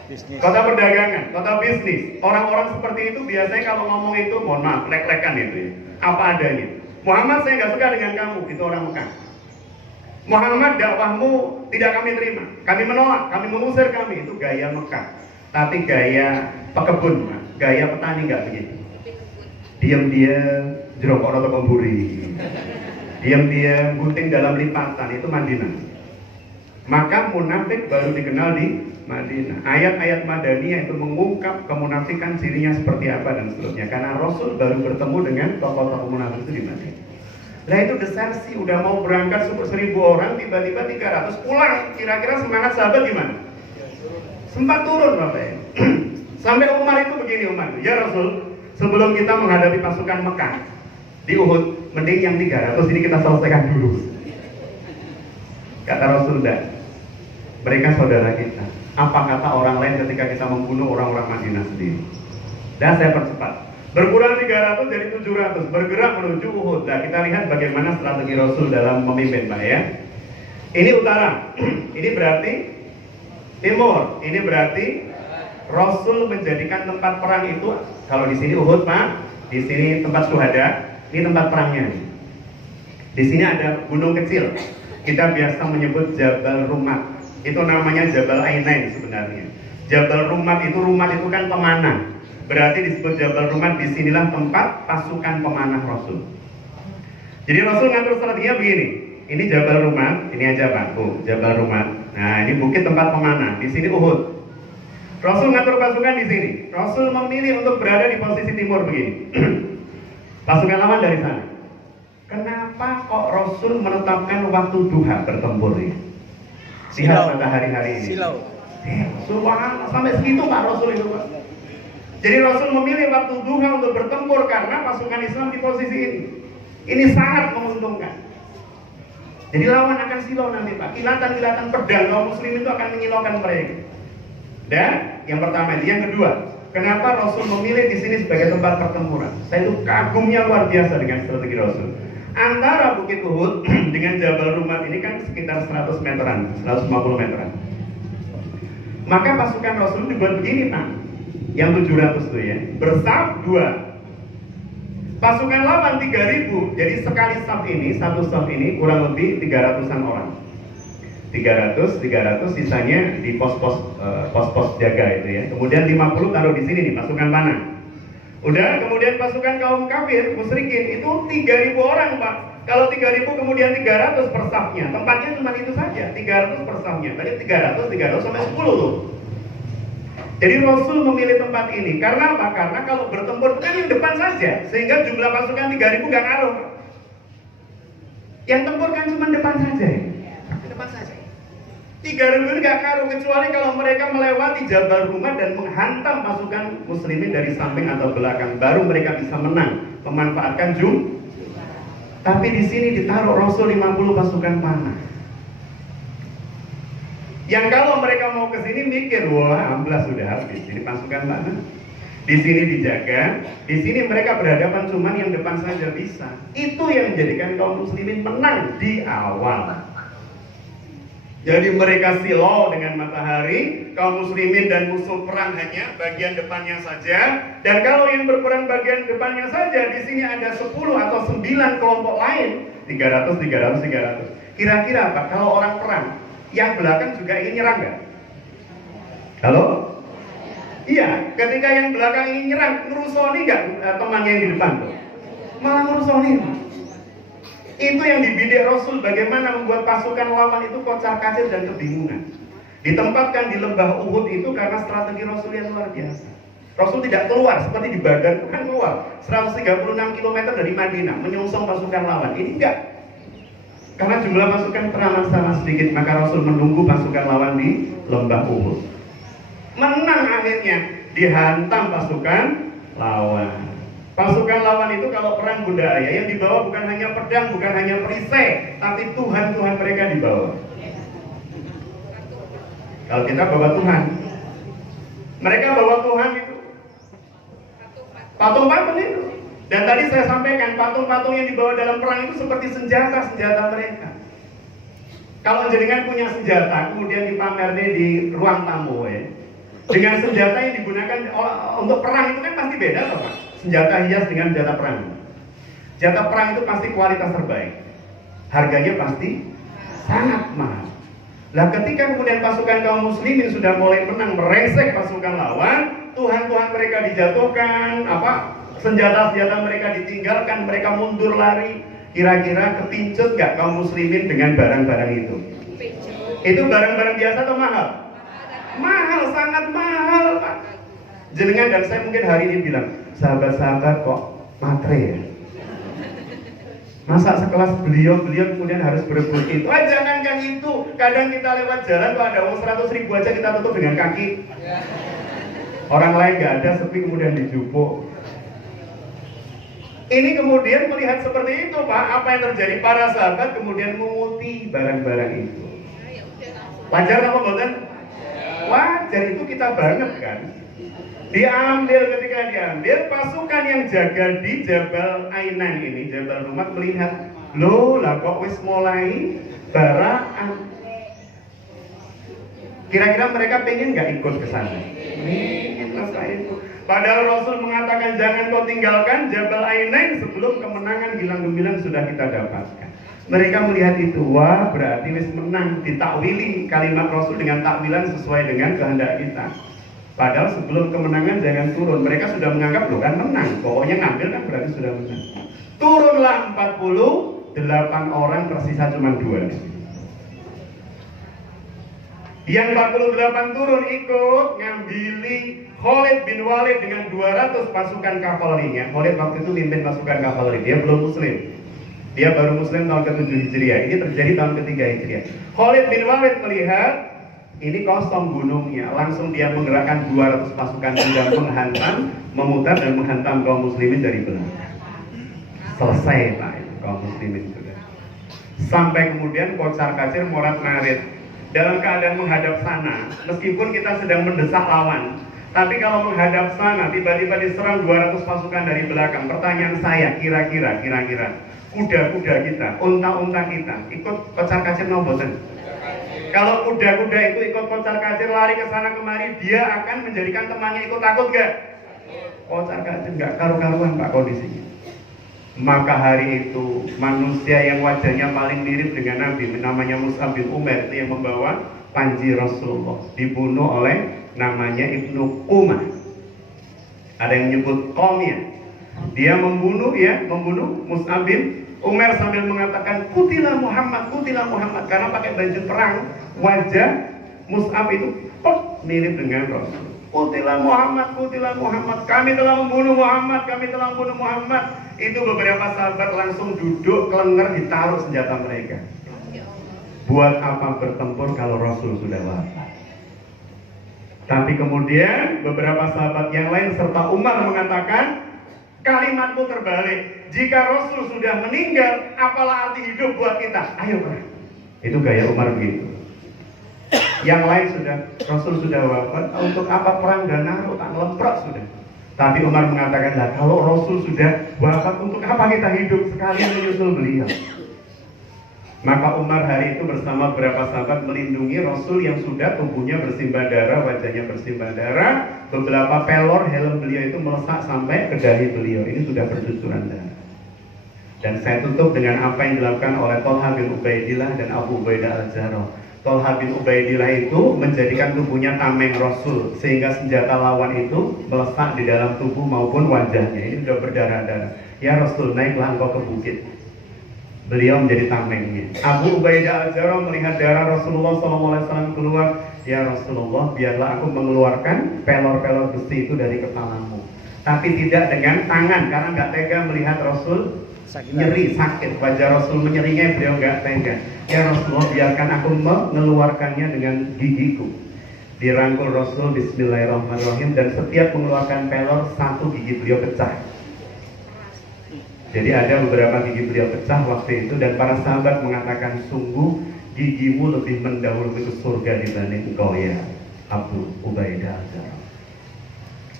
Bisnis. Kota perdagangan, kota bisnis. Orang-orang seperti itu biasanya kalau ngomong itu, mohon maaf, lek-lekan itu ya. Apa adanya. Muhammad, saya nggak suka dengan kamu, itu orang Mekah. Muhammad, dakwahmu tidak kami terima, kami menolak, kami mengusir kami. Itu gaya Mekah. Tapi gaya pekebun, gaya petani nggak begitu. Diam-diam jerokok atau kemburi, diam-diam gunting dalam lipatan, itu Madinah. Maka munafik baru dikenal di Madinah. Ayat-ayat Madaniyah itu mengungkap kemunafikan cirinya seperti apa dan seterusnya. Karena Rasul baru bertemu dengan tokoh-tokoh munafik itu di Madinah. Lah itu desersi, udah mau berangkat 1000 orang, tiba-tiba 300 pulang. Kira-kira semangat sahabat gimana? Sempat turun Bapak ya. Sampai Umar itu begini, Umar, ya Rasul, sebelum kita menghadapi pasukan Mekah di Uhud, mending yang 300 ini kita selesaikan dulu. Kata Rasul, enggak. Mereka saudara kita. Apa kata orang lain ketika kita membunuh orang-orang Madinah sendiri? Dan saya percepat. Berkurang 300 jadi 700, bergerak menuju Uhud. Nah, kita lihat bagaimana strategi Rasul dalam memimpin, Pak ya. Ini utara, ini berarti timur, ini berarti Rasul menjadikan tempat perang itu, kalau di sini Uhud, Pak, di sini tempat syuhada, ini tempat perangnya. Di sini ada gunung kecil. Kita biasa menyebut Jabal Rumat. Itu namanya Jabal Ainain sebenarnya. Jabal Rumat itu kan pemanah. Berarti disebut Jabal Rumat, disinilah tempat pasukan pemanah Rasul. Jadi Rasul ngatur strateginya begini. Ini Jabal Rumat, ini aja Pak, Jabal Rumat. Nah, ini bukit tempat pemanah, di sini Uhud. Rasul ngatur pasukan di sini. Rasul memilih untuk berada di posisi timur begini. Pasukan lawan dari sana. Kenapa kok Rasul menetapkan waktu duha bertempur ini? Lihat matahari hari ini. Silau. Subhanallah, sampai segitu Pak Rasul itu Pak. Jadi Rasul memilih waktu duha untuk bertempur karena pasukan Islam di posisi ini. Ini sangat menguntungkan. Jadi lawan akan silau nanti Pak. Kilatan-kilatan pedang kaum muslim itu akan menyilaukan mereka. Dan yang pertama itu, yang kedua, kenapa Rasul memilih di sini sebagai tempat pertempuran? Saya itu kagumnya luar biasa dengan strategi Rasul. Antara Bukit Uhud dengan Jabal Rumat ini kan sekitar 100 meteran, 150 meteran. Maka pasukan Rasul dibuat begini Pak. Yang 700 itu ya, bersaf 2. Pasukan lawan 3000, jadi sekali saf ini, satu saf ini kurang lebih 300-an orang. 300, sisanya di pos-pos jaga itu ya. Kemudian 50 taruh di sini nih, pasukan panah. Udah, kemudian pasukan kaum kafir, musyrikin itu 3000 orang Pak. Kalau 3000 kemudian 300 per safnya, tempatnya cuma itu saja, 300 per safnya. Tadi 300 sampai 10 tuh. Jadi Rasul memilih tempat ini karena apa? Karena kalau bertempur kan yang depan saja, sehingga jumlah pasukan 3000 gak ngaruh. Yang tempur kan cuma depan saja. Depan saja. 3000 ini gak ngaruh kecuali kalau mereka melewati Jabal Rumat dan menghantam pasukan muslimin dari samping atau belakang, baru mereka bisa menang, memanfaatkan Tapi di sini ditaruh Rasul 50 pasukan panah. Yang kalau mereka mau ke sini mikir, wah amblas sudah habis, ini pasukan mana? Di sini dijaga, di sini mereka berhadapan cuman yang depan saja bisa. Itu yang menjadikan kaum muslimin menang di awal. Jadi mereka silau dengan matahari, kaum muslimin dan musuh perang hanya bagian depannya saja. Dan kalau yang berperang bagian depannya saja, di sini ada 10 atau 9 kelompok lain, 300. Kira-kira Pak, kalau orang perang, yang belakang juga ingin nyerang nggak? Halo? Iya, ketika yang belakang ingin nyerang, ngerusoni nggak temannya yang di depan tuh? Malah ngerusoni. Itu yang dibidik Rasul, bagaimana membuat pasukan lawan itu kocar-kacir dan kebingungan. Ditempatkan di lembah Uhud itu karena strategi Rasul yang luar biasa. Rasul tidak keluar seperti di Badar, bukan keluar 136 km dari Madinah menyongsong pasukan lawan. Ini enggak. Karena jumlah pasukan teramat sangat sedikit, maka Rasul menunggu pasukan lawan di lembah Uhud. Menang akhirnya, dihantam pasukan lawan. Pasukan lawan itu kalau perang Bunda Ayah yang dibawa bukan hanya pedang, bukan hanya perisai, tapi Tuhan-Tuhan mereka dibawa. Kalau kita bawa Tuhan, mereka bawa Tuhan itu patung-patung itu. Dan tadi saya sampaikan patung-patung yang dibawa dalam perang itu seperti senjata-senjata mereka. Kalau jenengan punya senjata kemudian dipamernya di ruang tamu dengan senjata yang digunakan untuk perang itu kan pasti beda loh Pak. Senjata hias dengan senjata perang. Senjata perang itu pasti kualitas terbaik. Harganya pasti sangat mahal. Nah ketika kemudian pasukan kaum muslimin sudah mulai menang merengsek pasukan lawan, Tuhan-Tuhan mereka dijatuhkan, senjata-senjata mereka ditinggalkan, mereka mundur lari. Kira-kira kepincut gak kaum muslimin dengan barang-barang itu? Itu barang-barang biasa atau mahal? Mahal, sangat mahal Pak. Jenengan dan saya mungkin hari ini bilang, sahabat-sahabat kok matre ya? Masa sekelas beliau kemudian harus berebut itu? Jangankan itu, kadang kita lewat jalan kalau ada uang 100.000 aja kita tutup dengan kaki. Orang lain gak ada, sepi kemudian dijupuk. Ini kemudian melihat seperti itu Pak, apa yang terjadi? Para sahabat kemudian menguti barang-barang itu. Wajar apa bukan? Wajar, itu kita banget kan. Ketika diambil pasukan yang jaga di Jabal Ainan ini, Jabal Rumat melihat, loh lah kok wis mulai baraan. Kira-kira mereka pengen nggak ikut ke sana? Padahal Rasul mengatakan jangan kau tinggalkan Jabal Ainan sebelum kemenangan gilang gemilang sudah kita dapatkan. Mereka melihat itu, wah berarti wis menang. Ditakwili kalimat Rasul dengan takwilan sesuai dengan kehendak kita. Padahal sebelum kemenangan jangan turun. Mereka sudah menganggap loh kan menang. Pokoknya ngambil kan berarti sudah menang. Turunlah 48 orang, tersisa cuma 2. Yang 48 turun ikut ngambili Khalid bin Walid dengan 200 pasukan kavalerinya. Khalid waktu itu mimpin pasukan kavaleri. Dia belum muslim. Dia baru muslim tahun ke-7 Hijriah. Ini terjadi tahun ke-3 Hijriah. Khalid bin Walid melihat ini kosong gunungnya, langsung dia menggerakkan 200 pasukan sedang menghantam, memutar dan menghantam kaum muslimin dari belakang. Selesai Pak, kaum muslimin sudah. Sampai kemudian kocar kacir morat marit dalam keadaan menghadap sana, meskipun kita sedang mendesak lawan, tapi kalau menghadap sana tiba-tiba diserang 200 pasukan dari belakang. Pertanyaan saya, kira-kira kuda-kuda kita, unta-unta kita ikut kocar kacir noboten? Kalau kuda-kuda itu ikut kocar kacir lari ke sana kemari, dia akan menjadikan temannya ikut takut gak? Kocar kacir gak karu-karuan Pak kondisinya. Maka hari itu manusia yang wajahnya paling mirip dengan Nabi, namanya Mus'ab bin Umair, itu yang membawa panji Rasulullah, dibunuh oleh namanya Ibnu Qumah. Ada yang menyebut Qomiyah. Dia membunuh Mus'ab bin Umar sambil mengatakan kutilah Muhammad, karena pakai baju perang. Wajah Mus'ab itu mirip dengan Rasul. Kutilah Muhammad, kami telah membunuh Muhammad. Itu beberapa sahabat langsung duduk kelenger, ditaruh senjata mereka. Buat apa bertempur kalau Rasul sudah wafat? Tapi kemudian beberapa sahabat yang lain serta Umar mengatakan, kalimatku terbalik. Jika Rasul sudah meninggal, apalah arti hidup buat kita? Ayo perang. Itu gaya Umar begitu. Yang lain sudah, Rasul sudah wafat, untuk apa perang dan naruh, tak lemprok sudah. Tapi Umar mengatakan, lah kalau Rasul sudah wafat, untuk apa kita hidup? Sekalian menyusul beliau. Maka Umar hari itu bersama beberapa sahabat melindungi Rasul yang sudah tubuhnya bersimbah darah, wajahnya bersimbah darah. Beberapa pelor helm beliau itu melesak sampai ke dahi beliau. Ini sudah bercucuran darah. Dan saya tutup dengan apa yang dilakukan oleh Tolha bin Ubaidillah dan Abu Ubaidah al-Jarrah. Tolha bin Ubaidillah itu menjadikan tubuhnya tameng Rasul, sehingga senjata lawan itu melesak di dalam tubuh maupun wajahnya. Ini sudah berdarah-darah. Ya Rasul, naiklah engkau ke bukit. Beliau menjadi tamengnya. Abu Ubaidah al-Jarrah melihat darah Rasulullah SAW keluar. ya Rasulullah, biarlah aku mengeluarkan pelor-pelor besi itu dari kepalamu. Tapi tidak dengan tangan, karena nggak tega melihat Rasul nyeri, sakit. Wajah Rasul menyerinya, beliau nggak tega. Ya Rasulullah, biarkan aku mengeluarkannya dengan gigiku. Dirangkul Rasul, bismillahirrahmanirrahim, dan setiap mengeluarkan pelor, satu gigi beliau pecah. Jadi ada beberapa gigi beliau pecah waktu itu, dan para sahabat mengatakan, sungguh gigimu lebih mendahului ke surga dibanding engkau ya Abu Ubaidah.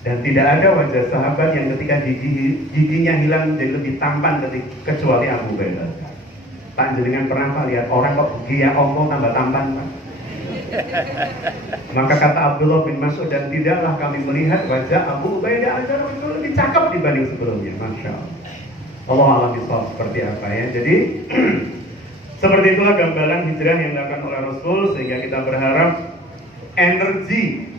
Dan tidak ada wajah sahabat yang ketika giginya hilang menjadi lebih tampan kecuali Abu Ubaidah. Panjenengan pernah Pak lihat orang kok gigi ya ongkong tambah tampan Pak? Maka kata Abdullah bin Mas'ud, dan tidaklah kami melihat wajah Abu Ubaidah itu lebih cakep dibanding sebelumnya. Masya Allah. Allah alam bisawab seperti apa ya. Jadi seperti itulah gambaran hijrah yang dilakukan oleh Rasul, sehingga kita berharap energi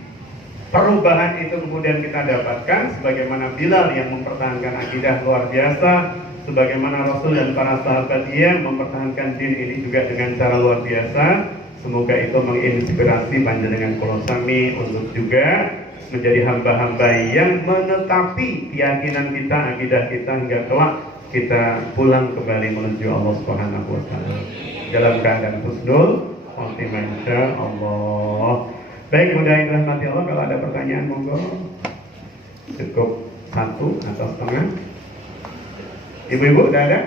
perubahan itu kemudian kita dapatkan, sebagaimana Bilal yang mempertahankan akidah luar biasa, sebagaimana Rasul dan para sahabat yang mempertahankan din ini juga dengan cara luar biasa. Semoga itu menginspirasi panjenengan kula sami untuk juga menjadi hamba-hamba yang menetapi keyakinan kita, akidah kita, hingga kelak kita pulang kembali menuju Allah Subhanahu wa taala dalam keadaan husnul khotimah insyaallah. Baik, mudah-mudahan dirahmati Allah. Kalau ada pertanyaan monggo. Cukup satu atau setengah. Ibu-ibu udah ada?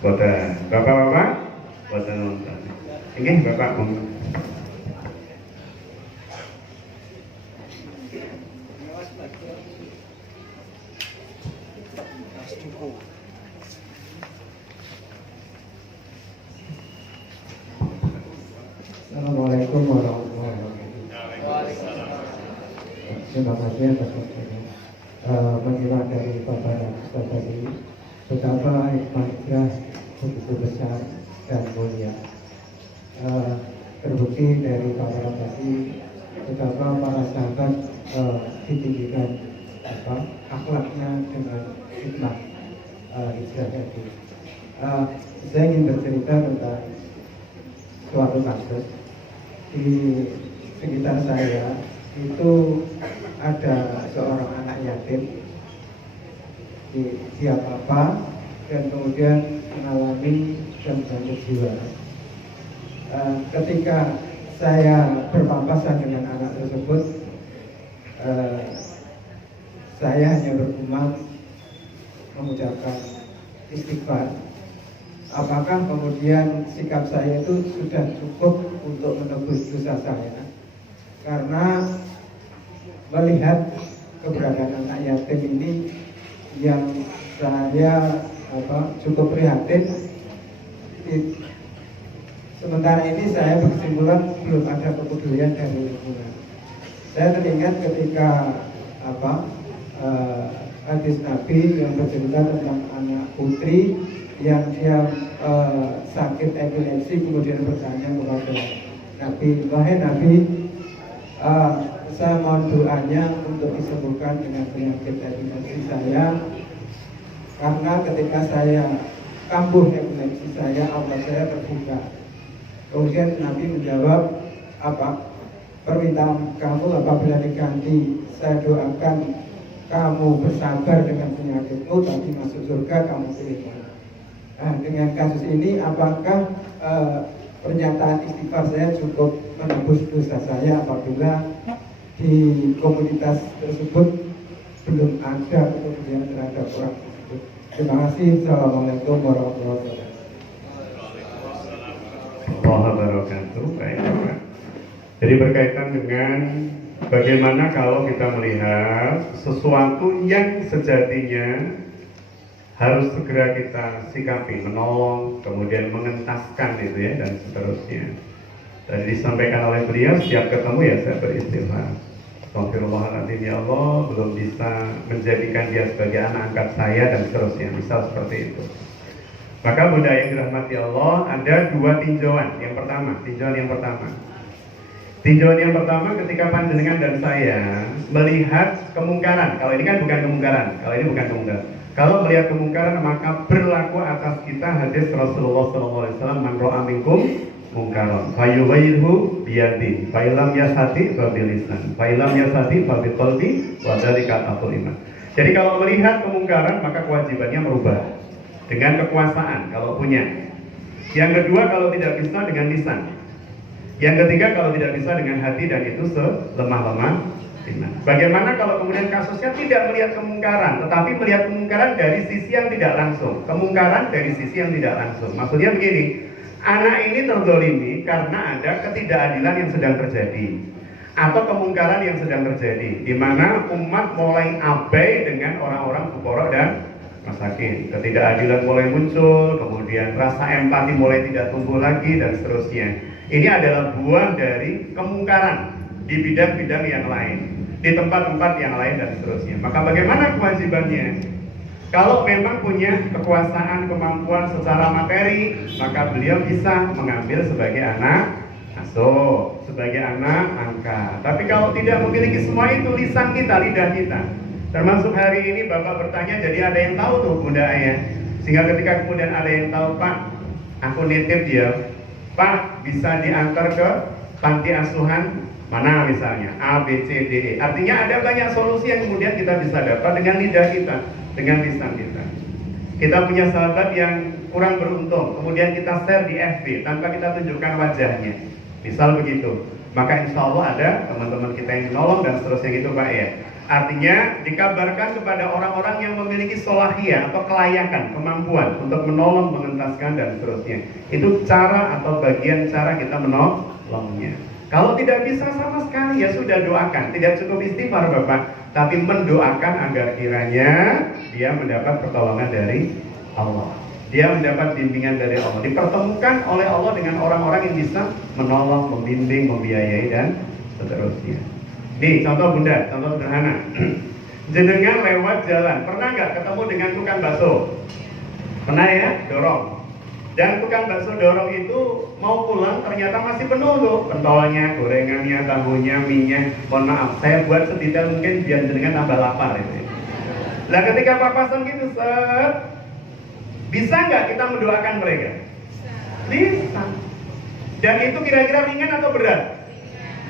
Boten. Bapak-bapak? Boten nonton. Ini Bapak monggo. Assalamualaikum warahmatullahi wabarakatuh. Terima kasih atas waktunya. Menyimak dari Bapak dan Ustaz tadi, betapa hikmahnya begitu besar dan mulia. Terbukti dari paparan tadi, betapa para sahabat ditinggikan akhlaknya dengan hikmah hijrah tadi. Saya ingin bercerita tentang suatu kasus di sekitar saya. Itu ada seorang anak yatim, dia papa, dan kemudian mengalami gangguan jiwa. Ketika saya berpapasan dengan anak tersebut, saya hanya bergumam mengucapkan istighfar. Apakah kemudian sikap saya itu sudah cukup untuk menebus dosa saya? Karena melihat keberadaan anak yatim ini yang saya cukup prihatin. Sementara ini saya berkesimpulan belum ada kepedulian dari lingkungan. Saya teringat ketika hadis Nabi yang bercerita tentang anak putri yang dia sakit epilepsi, kemudian bertanya kepada Nabi, wahai Nabi, saya mohon doanya untuk disembuhkan dengan penyakit epilepsi saya, karena ketika saya kambuh epilepsi saya, Allah saya terbuka. Kemudian Nabi menjawab, permintaan kamu apabila diganti, saya doakan kamu bersabar dengan penyakitmu, tapi masuk surga kamu pilih. Nah, dengan kasus ini apakah pernyataan istighfar saya cukup menebus dosa saya apabila di komunitas tersebut belum ada kepedulian terhadap orang tersebut? Terima kasih. Assalamualaikum warahmatullahi wabarakatuh. Jadi berkaitan dengan bagaimana kalau kita melihat sesuatu yang sejatinya harus segera kita sikapi, menolong, kemudian mengentaskan itu ya, dan seterusnya. Tadi disampaikan oleh beliau, setiap ketemu ya saya beristighfar. Astagfirullahaladzim, ya Allah, belum bisa menjadikan dia sebagai anak angkat saya, dan seterusnya. Misal seperti itu. Maka budaya yang dirahmati Allah, ada dua tinjauan. Yang pertama, tinjauan yang pertama ketika panjenengan dan saya melihat kemungkaran. Kalau ini kan bukan kemungkaran, Kalau melihat kemungkaran, maka berlaku atas kita hadis Rasulullah SAW, man ra'a minkum mungkaron fayughayyirhu biyadi fa illam yastati fa bilisan fa illam yastati fa biqalbi wa dzalika atul iman. Jadi kalau melihat kemungkaran maka kewajibannya merubah dengan kekuasaan kalau punya. Yang kedua kalau tidak bisa dengan lisan. Yang ketiga kalau tidak bisa dengan hati dan itu selemah-lemah iman. Bagaimana kalau kemudian kasusnya tidak melihat kemungkaran tetapi melihat kemungkaran dari sisi yang tidak langsung. Kemungkaran dari sisi yang tidak langsung. Maksudnya begini, anak ini terzolimi karena ada ketidakadilan yang sedang terjadi atau kemungkaran yang sedang terjadi di mana umat mulai abai dengan orang-orang fuqara dan masakin. Ketidakadilan mulai muncul, kemudian rasa empati mulai tidak tumbuh lagi dan seterusnya. Ini adalah buah dari kemungkaran di bidang-bidang yang lain, di tempat-tempat yang lain dan seterusnya. Maka bagaimana kewajibannya? Kalau memang punya kekuasaan, kemampuan secara materi, maka beliau bisa mengambil sebagai anak asuh, sebagai anak angkat. Tapi kalau tidak memiliki semua itu, lisan kita, lidah kita. Termasuk hari ini Bapak bertanya, jadi ada yang tahu tuh Bunda Ayah. Sehingga ketika kemudian ada yang tahu, Pak, aku nitip dia, Pak bisa diantar ke panti asuhan mana misalnya, A, B, C, D, E. Artinya ada banyak solusi yang kemudian kita bisa dapat dengan lidah kita, dengan lisan kita. Kita punya sahabat yang kurang beruntung, kemudian kita share di FB tanpa kita tunjukkan wajahnya. Misal begitu, maka insya Allah ada teman-teman kita yang menolong dan seterusnya gitu Pak ya. Artinya dikabarkan kepada orang-orang yang memiliki solahiyah atau kelayakan, kemampuan untuk menolong, mengentaskan dan seterusnya. Itu cara atau bagian cara kita menolongnya. Kalau tidak bisa sama sekali ya sudah doakan. Tidak cukup istighfar Bapak, tapi mendoakan agar kiranya dia mendapat pertolongan dari Allah. Dia mendapat bimbingan dari Allah. Dipertemukan oleh Allah dengan orang-orang yang bisa menolong, membimbing, membiayai dan seterusnya. Nih contoh Bunda, contoh sederhana. Jenengan lewat jalan, pernah nggak ketemu dengan tukang bakso? Pernah ya, dorong. Dan tukang bakso dorong itu mau pulang ternyata masih penuh tuh pentolnya, gorengannya, tahunya, minyak. Mohon maaf, saya buat sedetail mungkin biar jenengan tambah lapar itu. Nah ketika papasan gitu bisa nggak kita mendoakan mereka? Bisa. Dan itu kira-kira ringan atau berat?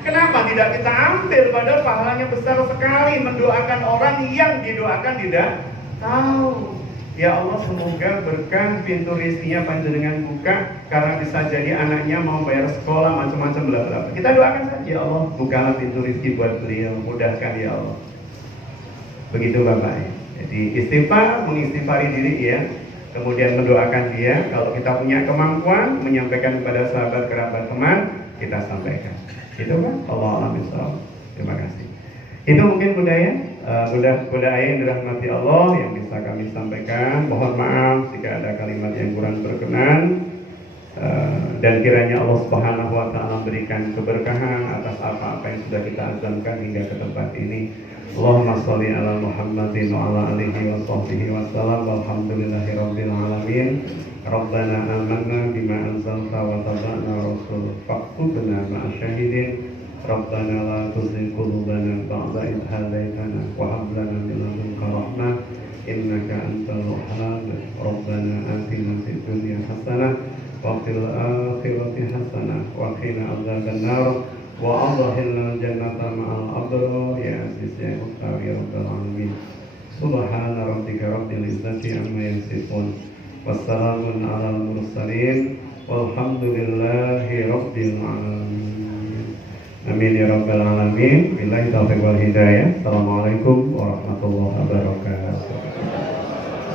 Kenapa tidak kita ambil? Padahal pahalanya besar sekali mendoakan orang yang didoakan tidak tahu. Ya Allah semoga berkah pintu rezekinya panjenengan buka karena bisa jadi anaknya mau bayar sekolah macam-macam bla bla. Kita doakan saja ya Allah bukalah pintu rezeki buat beliau, mudahkan ya Allah. Begitu Bapak. Jadi istighfar, mengistighfari diri ya. Kemudian mendoakan dia. Kalau kita punya kemampuan menyampaikan kepada sahabat, kerabat, teman, kita sampaikan. Itu kan Allah alam bisawab. Terima kasih. Itu mungkin budaya budaya yang dirahmati Allah yang bisa kami sampaikan. Mohon maaf jika ada kalimat yang kurang berkenan dan kiranya Allah Subhanahu wa taala berikan keberkahan atas apa-apa yang sudah kita azamkan hingga ke tempat ini. Allahumma sholli ala Muhammadin wa ala alihi wa sahbihi wasallam walhamdulillahirabbil alamin. Rabbana amanna bima anzalta wa tabi'na rasul faktubna ma'asy syahidin. Rabbana la tuzigh qulubana ba'da idh hadaytana wa hab lana min ladunka rahmah innaka antal wahhab. Rabbana atina fid dunya hasanah wa fil akhirati hasanah wa qina adzabannar wa adkhilna jannata ma'al abrar ya aziz ya muhtar ya rabbal alamin. Subhana rabbika rabbil izzati amma yasifun wassalamun alal mursalin walhamdulillahi rabbil alamin. Amin ya rabbal alamin. Billahi taufiq wal hidayah. Assalamualaikum warahmatullahi wabarakatuh.